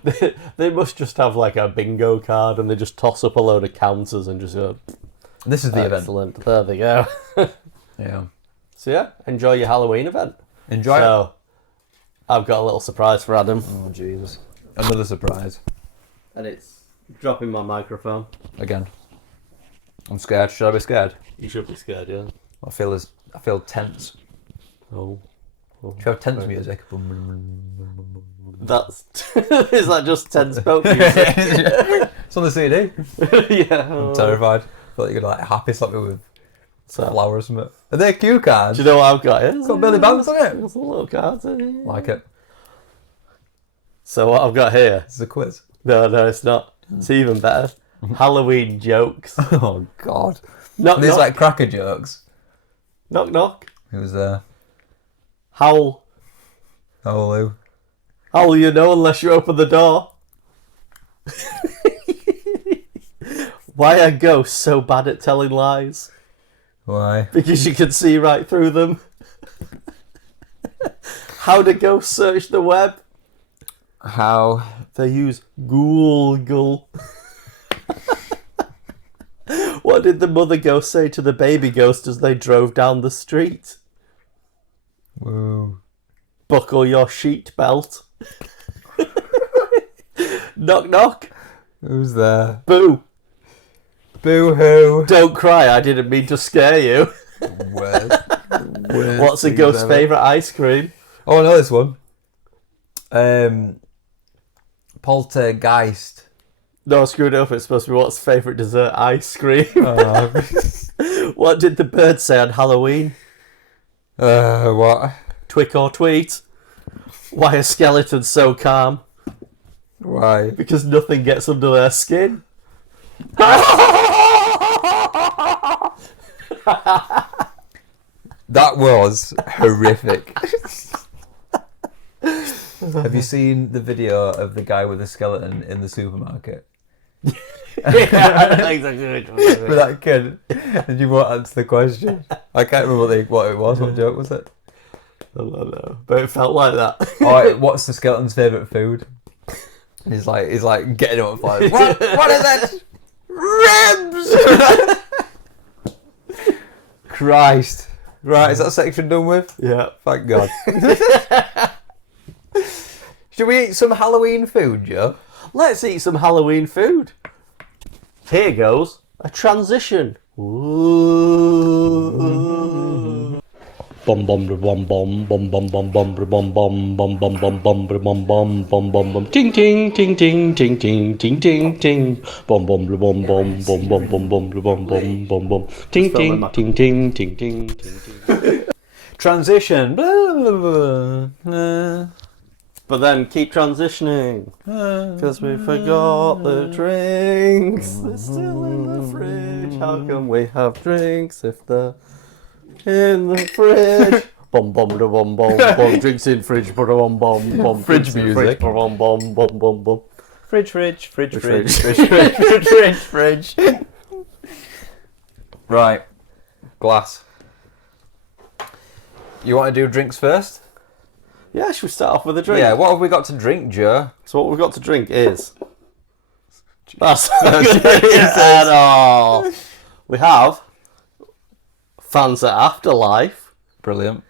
that. They must just have like a bingo card and they just toss up a load of counters and just go, This is the excellent. There they go. event. Yeah. So yeah, enjoy your Halloween event. Enjoy it. So, I've got a little surprise for Adam. Oh, Jesus. Another surprise. And it's dropping my microphone. Again. I'm scared. Should I be scared? You should be scared, yeah. I feel tense. Oh. Should we have tense music? That's... Is that just tense boat music? It's on the CD. Yeah. I'm terrified. I feel like you're like happy slap me with So, flowers or something. Are they cue cards? do you know what I've got here? It's got Billy Banks on it. There's a little card in here. Like it. So what I've got here... This is a quiz. No, it's not. It's even better. Halloween jokes. Oh, God. Knock, These knock. like cracker jokes. Knock, knock. Who's there? Howl. Oh, Lou. How will you know unless you open the door? Why are ghosts so bad at telling lies? Why? Because you can see right through them. How do ghosts search the web? How? They use Google. What did the mother ghost say to the baby ghost as they drove down the street? Whoa. Buckle your sheet belt. Knock, knock. Who's there? Boo. Boo-hoo. Don't cry, I didn't mean to scare you. What's a ghost's favourite ice cream? Oh, I know this one. Poltergeist. No, I screwed it up. It's supposed to be what's favourite dessert ice cream. Oh. What did the bird say on Halloween? What? Twick or tweet? Why are skeletons so calm? Why? Because nothing gets under their skin. That was horrific. Have you seen the video of the guy with the skeleton in the supermarket? Yeah, exactly. With that kid? And you won't answer the question. I can't remember what it was. What joke was it? I don't know, but it felt like that. Oh, what's the skeleton's favourite food? And he's like getting up like, what is it? Ribs! Christ. Right, is that section done with? Yeah. Thank God. Should we eat some Halloween food, Joe? Let's eat some Halloween food. Here goes a transition. Ooh. Bum bum bum bum bum bum bum bum bum bum bum bum bum bum bum bum bum bum bum ting ting ting ting ting ting ting ting ting bum bum bum bum bum bum bum bum bum bum bum bum ting ting ting ting ting ting ting. Transition. But then keep transitioning. Because we forgot the drinks. They're still in the fridge. How can we have drinks if they're in the fridge? Bum bum da bum bum bum. Drinks in fridge. Bum bum bum. Fridge music. Bum bum bum bum bum. Fridge. Right. Glass. You want to do drinks first? Yeah, should we start off with a drink? Yeah, what have we got to drink, Joe? So what we've got to drink is... That's not good at all. We have Fanta Afterlife. Brilliant.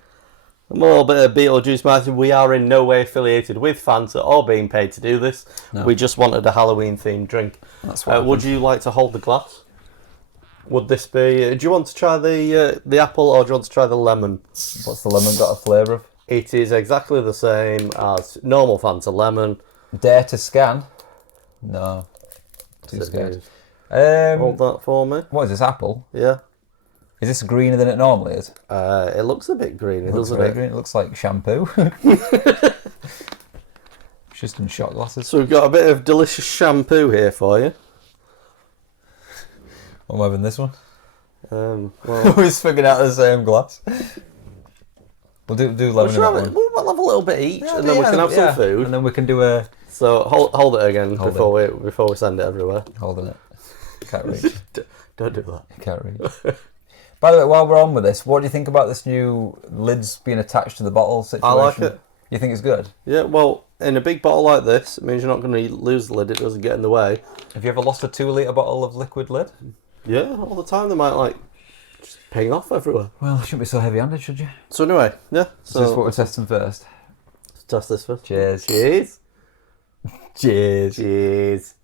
A little bit of Beetlejuice Martin. We are in no way affiliated with Fanta or being paid to do this. No. We just wanted a Halloween-themed drink. That's what would you like to hold the glass? Would this be... do you want to try the apple or do you want to try the lemon? What's the lemon got a flavour of? It is exactly the same as normal Fanta lemon. Dare to scan. No. Too Sit scared. down. Hold that for me. What is this, apple? Yeah. Is this greener than it normally is? It looks a bit green, It looks doesn't very it? green. It looks like shampoo. It's just in shot glasses. So we've got a bit of delicious shampoo here for you. I'm having this one. Well, We just figured out the same glass. We'll do lemon in that one. we'll have a little bit each, and then we can have some food. And then we can do a... So hold it again Hold before we send it everywhere. Holding it. Can't reach. Don't do that. Can't reach. By the way, while we're on with this, what do you think about this new lids being attached to the bottle situation? I like it. You think it's good? Yeah, well, in a big bottle like this, it means you're not going to lose the lid. It doesn't get in the way. Have you ever lost a 2-litre bottle of liquid lid? Yeah, all the time. They might just ping off everywhere. Well, you shouldn't be so heavy-handed, should you? So anyway, yeah. So this is what we're testing first. Let's test this first. Cheers. Cheers. Cheers. Cheers.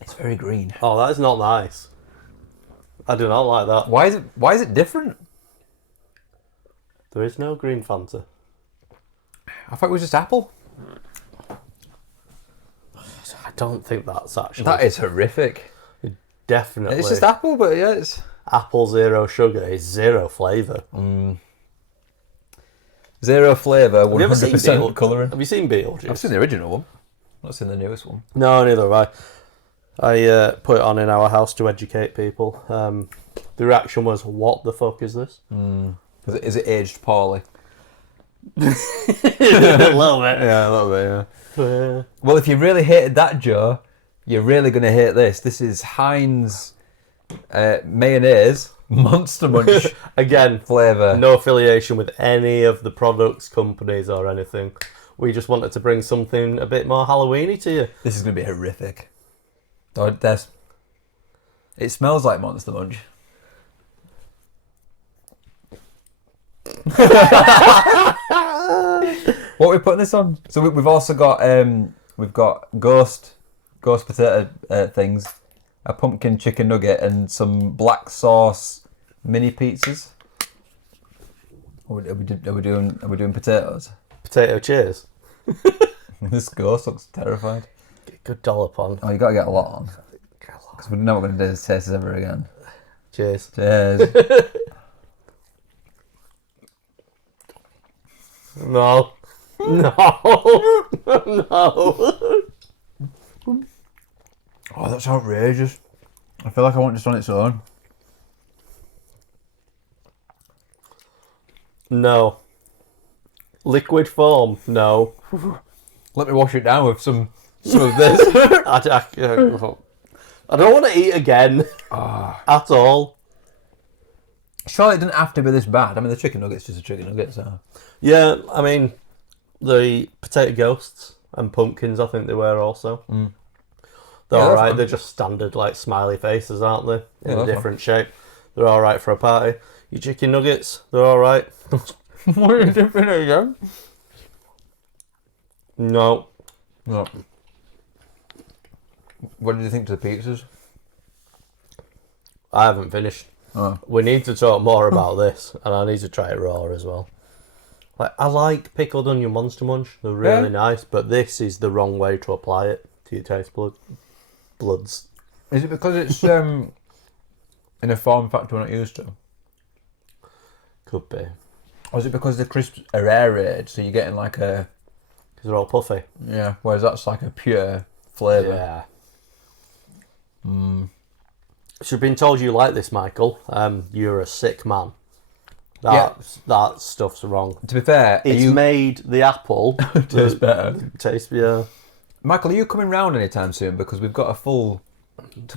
It's very green. Oh, that is not nice. I do not like that. Why is it different? There is no green Fanta. I thought it was just apple. I don't think that's actually... That is horrific. Definitely. It's just apple, but yeah, it's... Apple zero sugar is zero flavour. Zero flavour, Have you ever seen 100% colouring. Have you seen Beetlejuice? I've seen the original one. Not seen the newest one. No, neither have I. I put it on in our house to educate people. The reaction was, what the fuck is this? Is it aged poorly? A little bit. Yeah, a little bit, yeah. Yeah. Well, if you really hated that, Joe, you're really going to hate this. This is Heinz mayonnaise Monster Munch Again, flavour. no affiliation with any of the products, companies or anything. We just wanted to bring something a bit more Halloweeny to you. This is going to be horrific. Oh, it smells like Monster Munch. What are we putting this on? So we've also got ghost potato things, a pumpkin chicken nugget, and some black sauce mini pizzas. Are we doing potatoes? Potato cheers. This ghost looks terrified. Get a good dollop on. Oh, you got to get a lot on, because we're not going to do this taste ever again. Cheers. Cheers. No. No. No. Oh, that's outrageous. I feel like I want this on its own. No. Liquid foam. No. Let me wash it down with some of this. I don't want to eat again. At all. Surely it didn't have to be this bad. I mean, the chicken nugget's just a chicken nugget, so... Yeah, I mean, the potato ghosts and pumpkins, I think they were also. They're Yeah, alright. fine. They're just standard, like, smiley faces, aren't they? In Yeah, a that's different shape. They're alright for a party. Your chicken nuggets, they're alright. What are you dipping it again? No. No. What did you think to the pizzas? I haven't finished. Oh. We need to talk more about this, and I need to try it raw as well. Like, I like pickled onion Monster Munch. They're really nice, but this is the wrong way to apply it to your taste buds. Is it because it's in a form factor we're not used to? Could be. Or is it because the crisps are aerated, so you're getting like a... Because they're all puffy. Yeah, whereas that's like a pure flavour. Yeah. Should have been told you like this, Michael. You're a sick man. That stuff's wrong. To be fair, It's made the apple taste better. taste, yeah. Michael, are you coming round anytime soon? Because we've got a full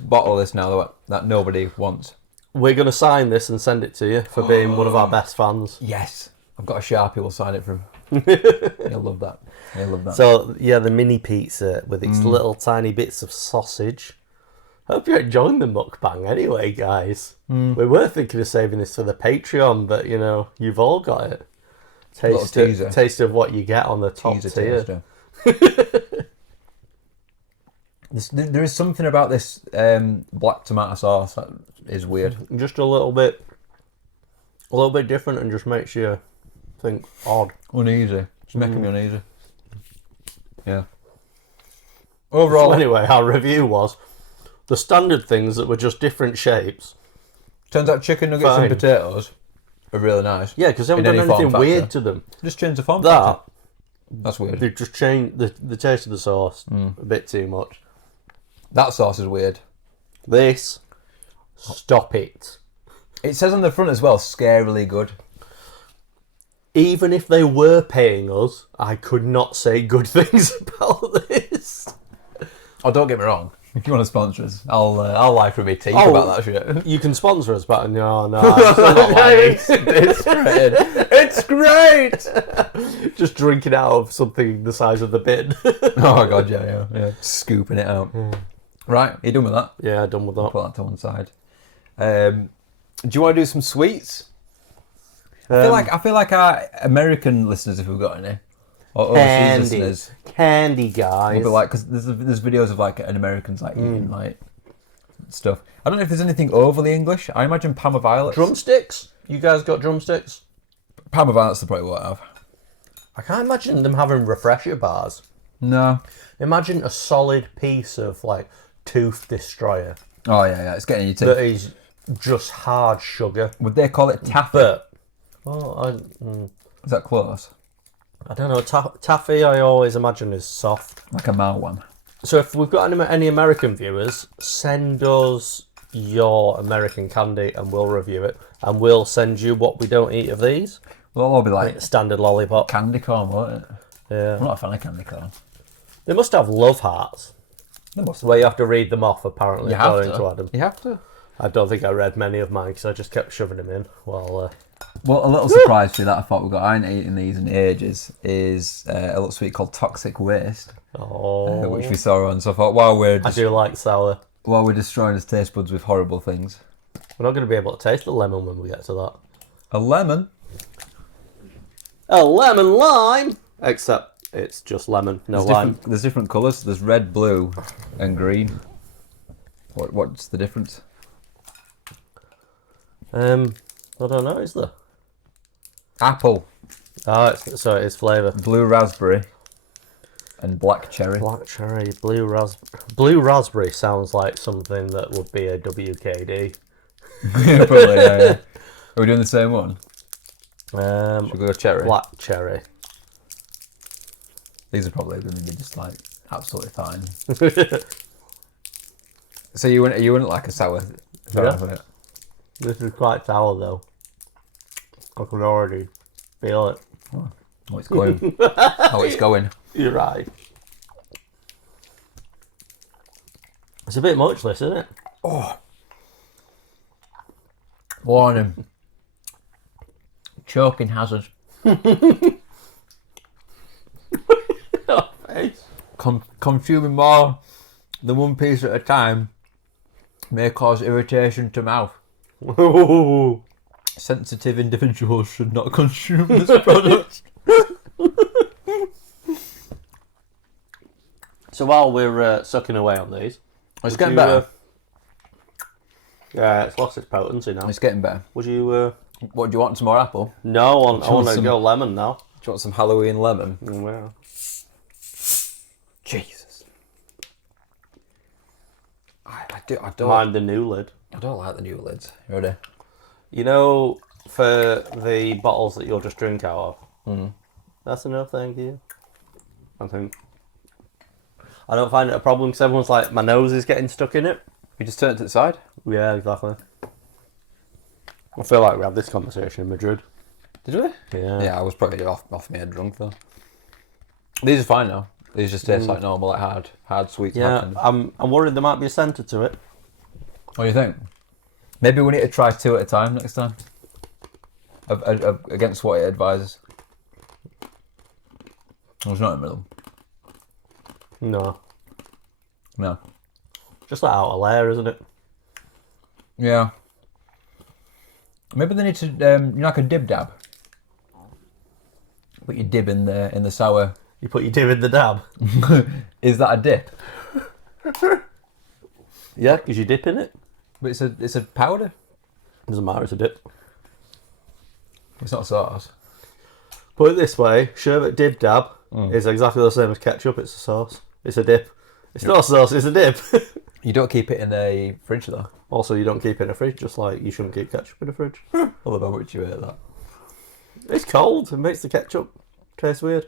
bottle of this now that nobody wants. We're going to sign this and send it to you for being one of our best fans. Yes. I've got a Sharpie, we'll sign it for him. He'll love that. He'll love that. So, yeah, the mini pizza with its little tiny bits of sausage. Hope you're enjoying the mukbang anyway, guys. We were thinking of saving this for the Patreon, but, you know, you've all got it. Taste of what you get on the top tier. There is something about this black tomato sauce that is weird. Just a little bit different, and just makes you think odd. Uneasy. It's making me uneasy. Yeah. Overall, So anyway, our review was the standard things that were just different shapes. turns out chicken nuggets Fine. and potatoes are really nice. Yeah, because they haven't In done any form anything weird factor. to them. Just change the form That, factor. That's weird. they've just changed the taste of the sauce a bit too much. That sauce is weird. This, stop it. It says on the front as well, scarily good. Even if they were paying us, I could not say good things about this. Oh, don't get me wrong. If you want to sponsor us, I'll lie from my teeth Oh. about that shit. You can sponsor us, but no, I'm still not lying. It's great. It's great. Just drinking out of something the size of the bin. Oh my god, yeah. Scooping it out. Right, you done with that? Yeah, done with that. Put that to one side. Do you want to do some sweets? I feel like our American listeners, if we've got any, or overseas listeners, Candy, guys. will be like, because there's videos of like an Americans like eating like stuff. I don't know if there's anything overly English. I imagine Parma Violets. Drumsticks? You guys got drumsticks? Parma Violets they probably won't have. I can't imagine them having refresher bars. No. Imagine a solid piece of like tooth destroyer Oh yeah, it's getting in your that teeth. is just hard sugar. Would they call it taffy? But Is that close? I don't know. Taffy, I always imagine is soft. Like a mild one. So if we've got any American viewers, send us your American candy and we'll review it. And we'll send you what we don't eat of these. They'll all be like Standard lollipop. candy corn, won't it? Yeah. I'm not a fan of candy corn. They must have love hearts. They must. Where you have to read them off, apparently, You have according to. to Adam. You have to. I don't think I read many of mine because I just kept shoving them in. Well, Well, a little surprise for you that I thought we got. I ain't eaten these in ages. Is a little sweet called Toxic Waste, which we saw on. So I thought I do like sour. while we're destroying his taste buds with horrible things, We're not going to be able to taste the lemon when we get to that. a lemon. A lemon lime! Except it's just lemon, no lime. There's different colours. There's red, blue, and green. What's the difference? I don't know, is there? Apple, Oh, so it is flavour. blue raspberry, and black cherry. Black cherry, blue raspberry. Blue raspberry sounds like something that would be a WKD. Yeah, probably, yeah. Are we doing the same one? Um, Should we go cherry? Black cherry. These are probably going to be just like absolutely fine. So you wouldn't like a sour? Yeah. This is quite sour though. I can already feel it. Oh, it's going. Oh, it's going. You're right. It's a bit much, this, isn't it? Warning. Choking hazard. Consuming more than one piece at a time may cause irritation to mouth. Sensitive individuals should not consume this product. So while we're sucking away on these, It's getting better. Yeah, it's lost its potency now. It's getting better. Would you? What do you want? Some more apple? No, I want to some- go lemon now. Do you want some Halloween lemon? Yeah. Jesus. I don't. Mind the new lid. I don't like the new lids. You ready? You know, for the bottles that you'll just drink out of. That's enough, thank you. I think. I don't find it a problem because everyone's like, my nose is getting stuck in it. You just turn it to the side. Yeah, exactly. I feel like we had this conversation in Madrid. Did we? Yeah. Yeah, I was probably off my head drunk though. These are fine now. These just taste like normal, like hard sweets. Yeah, I'm worried there might be a centre to it. What do you think? Maybe we need to try 2 at a time next time. Against what it advises. There's not in the middle. No. No. Just that outer layer, isn't it? Yeah. Maybe they need to, like a dib dab. Put your dib in the sour. You put your dip in the dab. Is that a dip? Yeah, because you dip in it. But it's a powder. Doesn't matter, it's a dip. It's not sauce. Put it this way, sherbet dib dab is exactly the same as ketchup, it's a sauce. It's a dip. It's not a sauce, it's a dip. You don't keep it in a fridge though. Also, you don't keep it in a fridge, just like you shouldn't keep ketchup in a fridge. Although how much you ate that. It's cold. It makes the ketchup taste weird.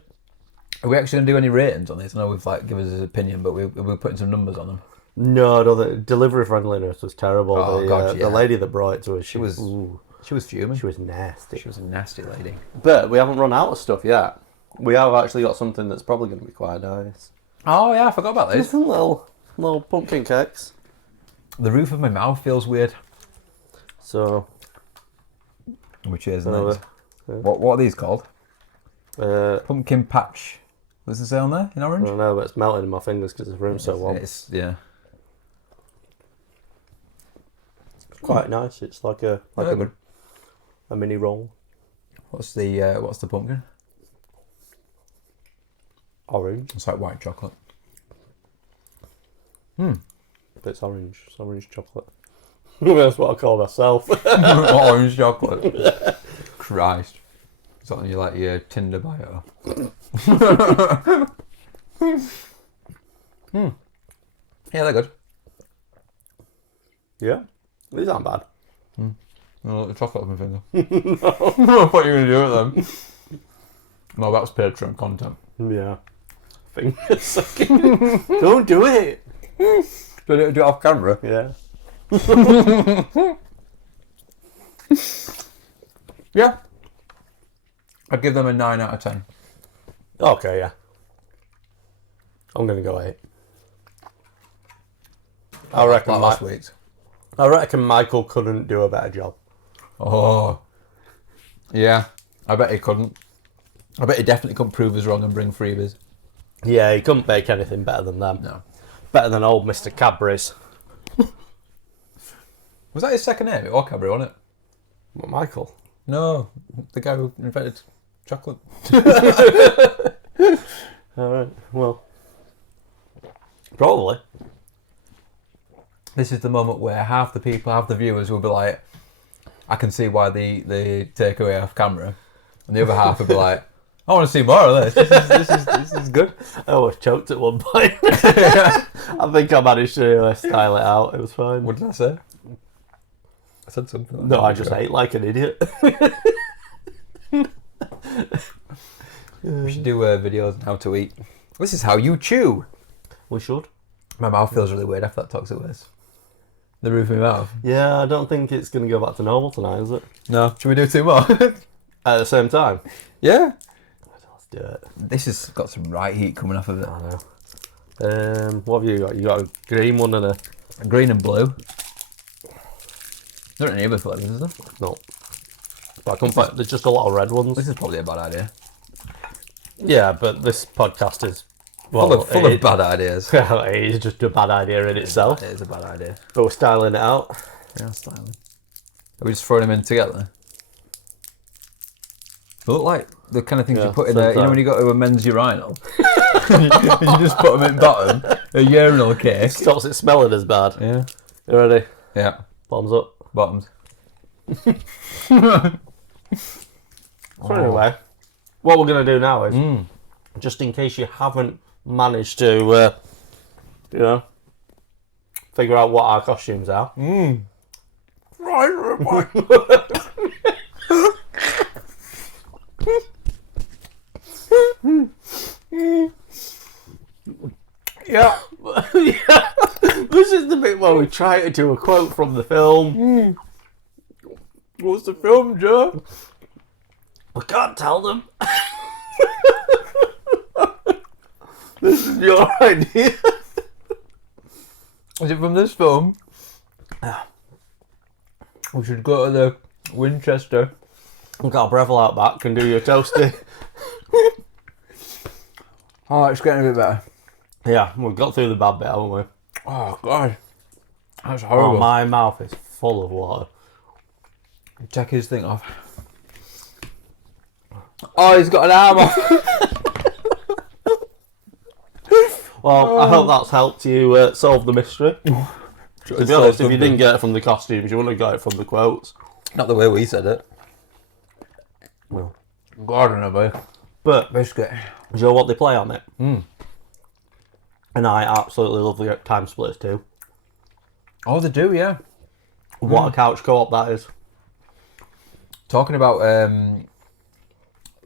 Are we actually going to do any ratings on these? I know we've given us his opinion, but we're putting some numbers on them. No, the delivery friendliness was terrible. Oh, God, yeah. The lady that brought it to us, She was fuming. she was nasty. She was a nasty lady. But we haven't run out of stuff yet. We have actually got something that's probably going to be quite nice. Oh yeah, I forgot about Just this. some little pumpkin cakes. The roof of my mouth feels weird. So, Which is uh, nice. What are these called? I Pumpkin patch. What's it say on there in orange? don't know, but it's melting in my fingers because the room's so warm. It's yeah. It's quite nice. It's like a good. a mini roll. What's the pumpkin? Orange. It's like white chocolate. But it's orange. It's orange chocolate. That's what I call myself. Orange chocolate. Christ. Is that on your Tinder bio? Yeah, they're good. Yeah. These aren't bad. Oh, the chocolate on my finger. No. What are you going to do with them? No, that's Patreon content. Yeah. Finger sucking. Don't do it. Do it off camera? Yeah. Yeah. I'd give them a 9 out of 10. Okay, yeah. I'm going to go 8. I reckon last week's. I reckon Michael couldn't do a better job. Oh. Yeah. I bet he couldn't. I bet he definitely couldn't prove us wrong and bring freebies. Yeah, he couldn't bake anything better than them. No. Better than old Mr. Cadbury's. Was that his second name? Or Cadbury, wasn't it? What, Michael? No. The guy who invented chocolate. Alright, well. Probably. This is the moment where half the people, half the viewers will be like, I can see why they take away off camera. And the other half will be like, I want to see more of this. This is good. I almost choked at one point. I think I managed to style it out. It was fine. What did I say? I said something. No, I just ate like an idiot. We should do videos on how to eat. This is how you chew. We should. My mouth feels really weird after that toxic waste. The roof of my mouth. Yeah, I don't think it's going to go back to normal tonight, is it? No. Should we do 2 more? At the same time? Yeah. Let's do it. This has got some right heat coming off of it. I know. What have you got? You got a green one and a... Green and blue. There aren't any other flavours, is there? No. But I can't find... There's just a lot of red ones. This is probably a bad idea. Yeah, but this podcast is... Full of bad ideas. It is just a bad idea in itself. It is a bad idea. But we're styling it out. Yeah, styling. Are we just throwing them in together? They look like the kind of things you put in a... You know when you go to a men's urinal? and you just put them in bottom. A urinal cake. Stops it smelling as bad. Yeah. You ready? Yeah. Bottoms up. Bottoms. So anyway, what we're going to do now is, just in case you haven't managed to, figure out what our costumes are. Right. Yeah. Yeah. This is the bit where we try to do a quote from the film. What's the film, Joe? I can't tell them. This is your idea. Is it from this film? We should go to the Winchester. We've got a Breville out back and do your toasty. Oh, it's getting a bit better. Yeah, we've got through the bad bit, haven't we? Oh, God. That's Oh, horrible. my mouth is full of water. Check his thing off. Oh, he's got an arm off. Well, I hope that's helped you solve the mystery. To be honest, if you didn't get it from the costumes, you wouldn't have got it from the quotes. Not the way we said it. Well, God, I don't know, boy. but Biscuit. do you know what they play on it? And I absolutely love the Time Splitters too. Oh, they do, yeah. What a couch co-op that is. Talking about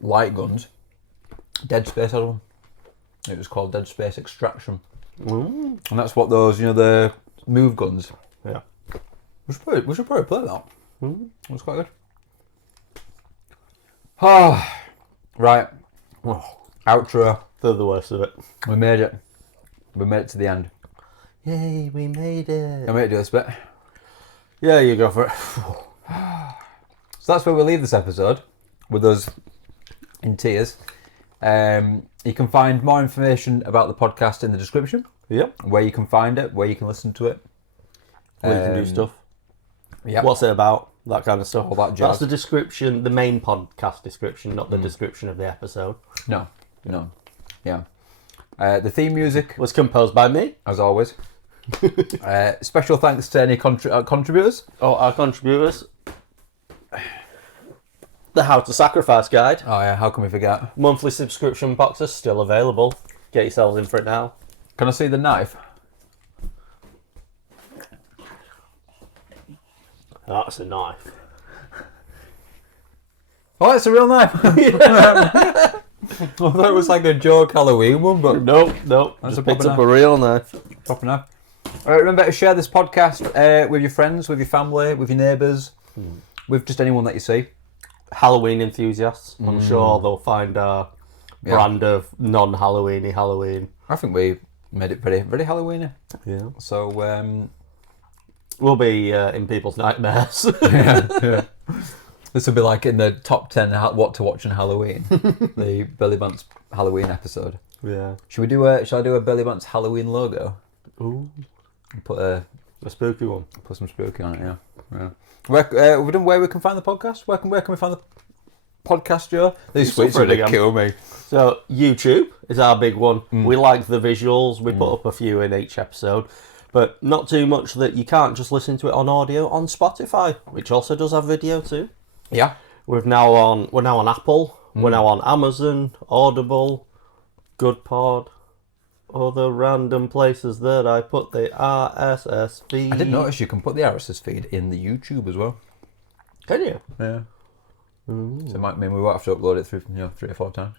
light guns, Dead Space had one. It was called Dead Space Extraction. And that's what those, the move guns. Yeah. We should probably play that. It was quite good. Oh, right. Outro. They're the worst of it. We made it. We made it to the end. Yay, we made it. I'm going to do this bit. Yeah, you go for it. So that's where we leave this episode, with us in tears. You can find more information about the podcast in the description. Yep. Where you can find it, where you can listen to it. Where you can do stuff. Yeah. What's it about? That kind of stuff. All that jazz. That's the description, the main podcast description, not the description of the episode. No. Yeah. The theme music, Was composed by me. as always. Special thanks to any contributors. Oh, our contributors. The How to Sacrifice Guide. Oh yeah, how can we forget? Monthly subscription boxes still available. Get yourselves in for it now. Can I see the knife? That's a knife. Oh, it's a real knife. I thought it was like a joke Halloween one, but Nope. That's Just a picked proper up a real knife. proper knife. All right, remember to share this podcast with your friends, with your family, with your neighbours, with just anyone that you see. Halloween enthusiasts. I'm sure they'll find our brand of non-Halloweeny Halloween. I think we made it very, very Halloweeny. Yeah. So, We'll be in people's nightmares. yeah. This will be like in the top 10 what to watch on Halloween. The Billy Bunce Halloween episode. Yeah. Shall I do a Billy Bunce Halloween logo? Ooh. And put a spooky one. Put some spooky on it, yeah. Where we've done where we can find the podcast. Where can we find the podcast, Joe? These You're tweets are suffering gonna again. kill me. So YouTube is our big one. We like the visuals. We put up a few in each episode, but not too much that you can't just listen to it on audio on Spotify, which also does have video too. Yeah. We're now on Apple. We're now on Amazon, Audible, GoodPod, other random places that I put the RSS feed. I didn't notice you can put the RSS feed in the YouTube as well. Can you? Yeah. So it might mean we won't have to upload it through 3 or 4 times.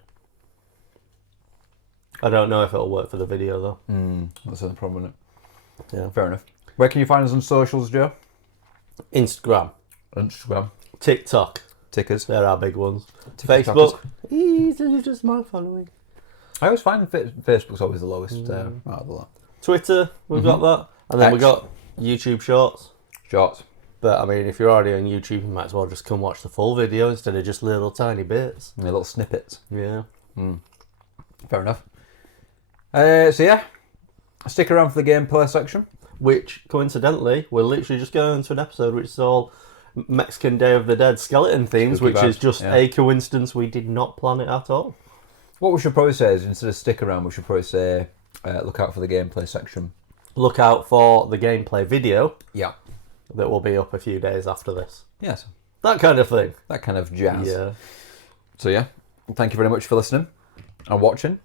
I don't know if it'll work for the video though. That's the problem, isn't it? Yeah. Fair enough. Where can you find us on socials, Joe? Instagram, Instagram. TikTok, Tickers. they're our big ones. TikTokers. Facebook, easily just my following. I always find Facebook's always the lowest out of the lot. Twitter, we've got that. And then X. we've got YouTube Shorts. Shorts. But I mean, if you're already on YouTube, you might as well just come watch the full video instead of just little tiny bits. And little snippets. Yeah. Fair enough. So yeah, stick around for the gameplay section. Which, coincidentally, we're literally just going into an episode which is all Mexican Day of the Dead skeleton themes, Spooky which is vibes, just yeah. a coincidence. We did not plan it at all. What we should probably say is instead of stick around, we should probably say look out for the gameplay section. Look out for the gameplay video Yeah. that will be up a few days after this. Yes. That kind of thing. That kind of jazz. Yeah. So yeah, thank you very much for listening and watching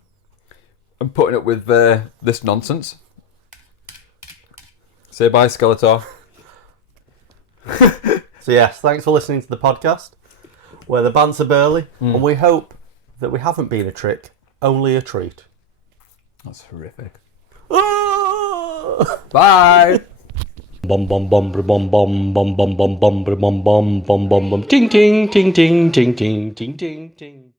and putting up with this nonsense. Say bye, Skeletor. So yes, thanks for listening to the podcast, where the banter burly, and we hope that we haven't been a trick, only a treat. That's horrific. Ah! Bye. Bum bum bum bum bum bum bum bum bum bum bum bum bum bum ting ting ting ting ting ting ting ting ting.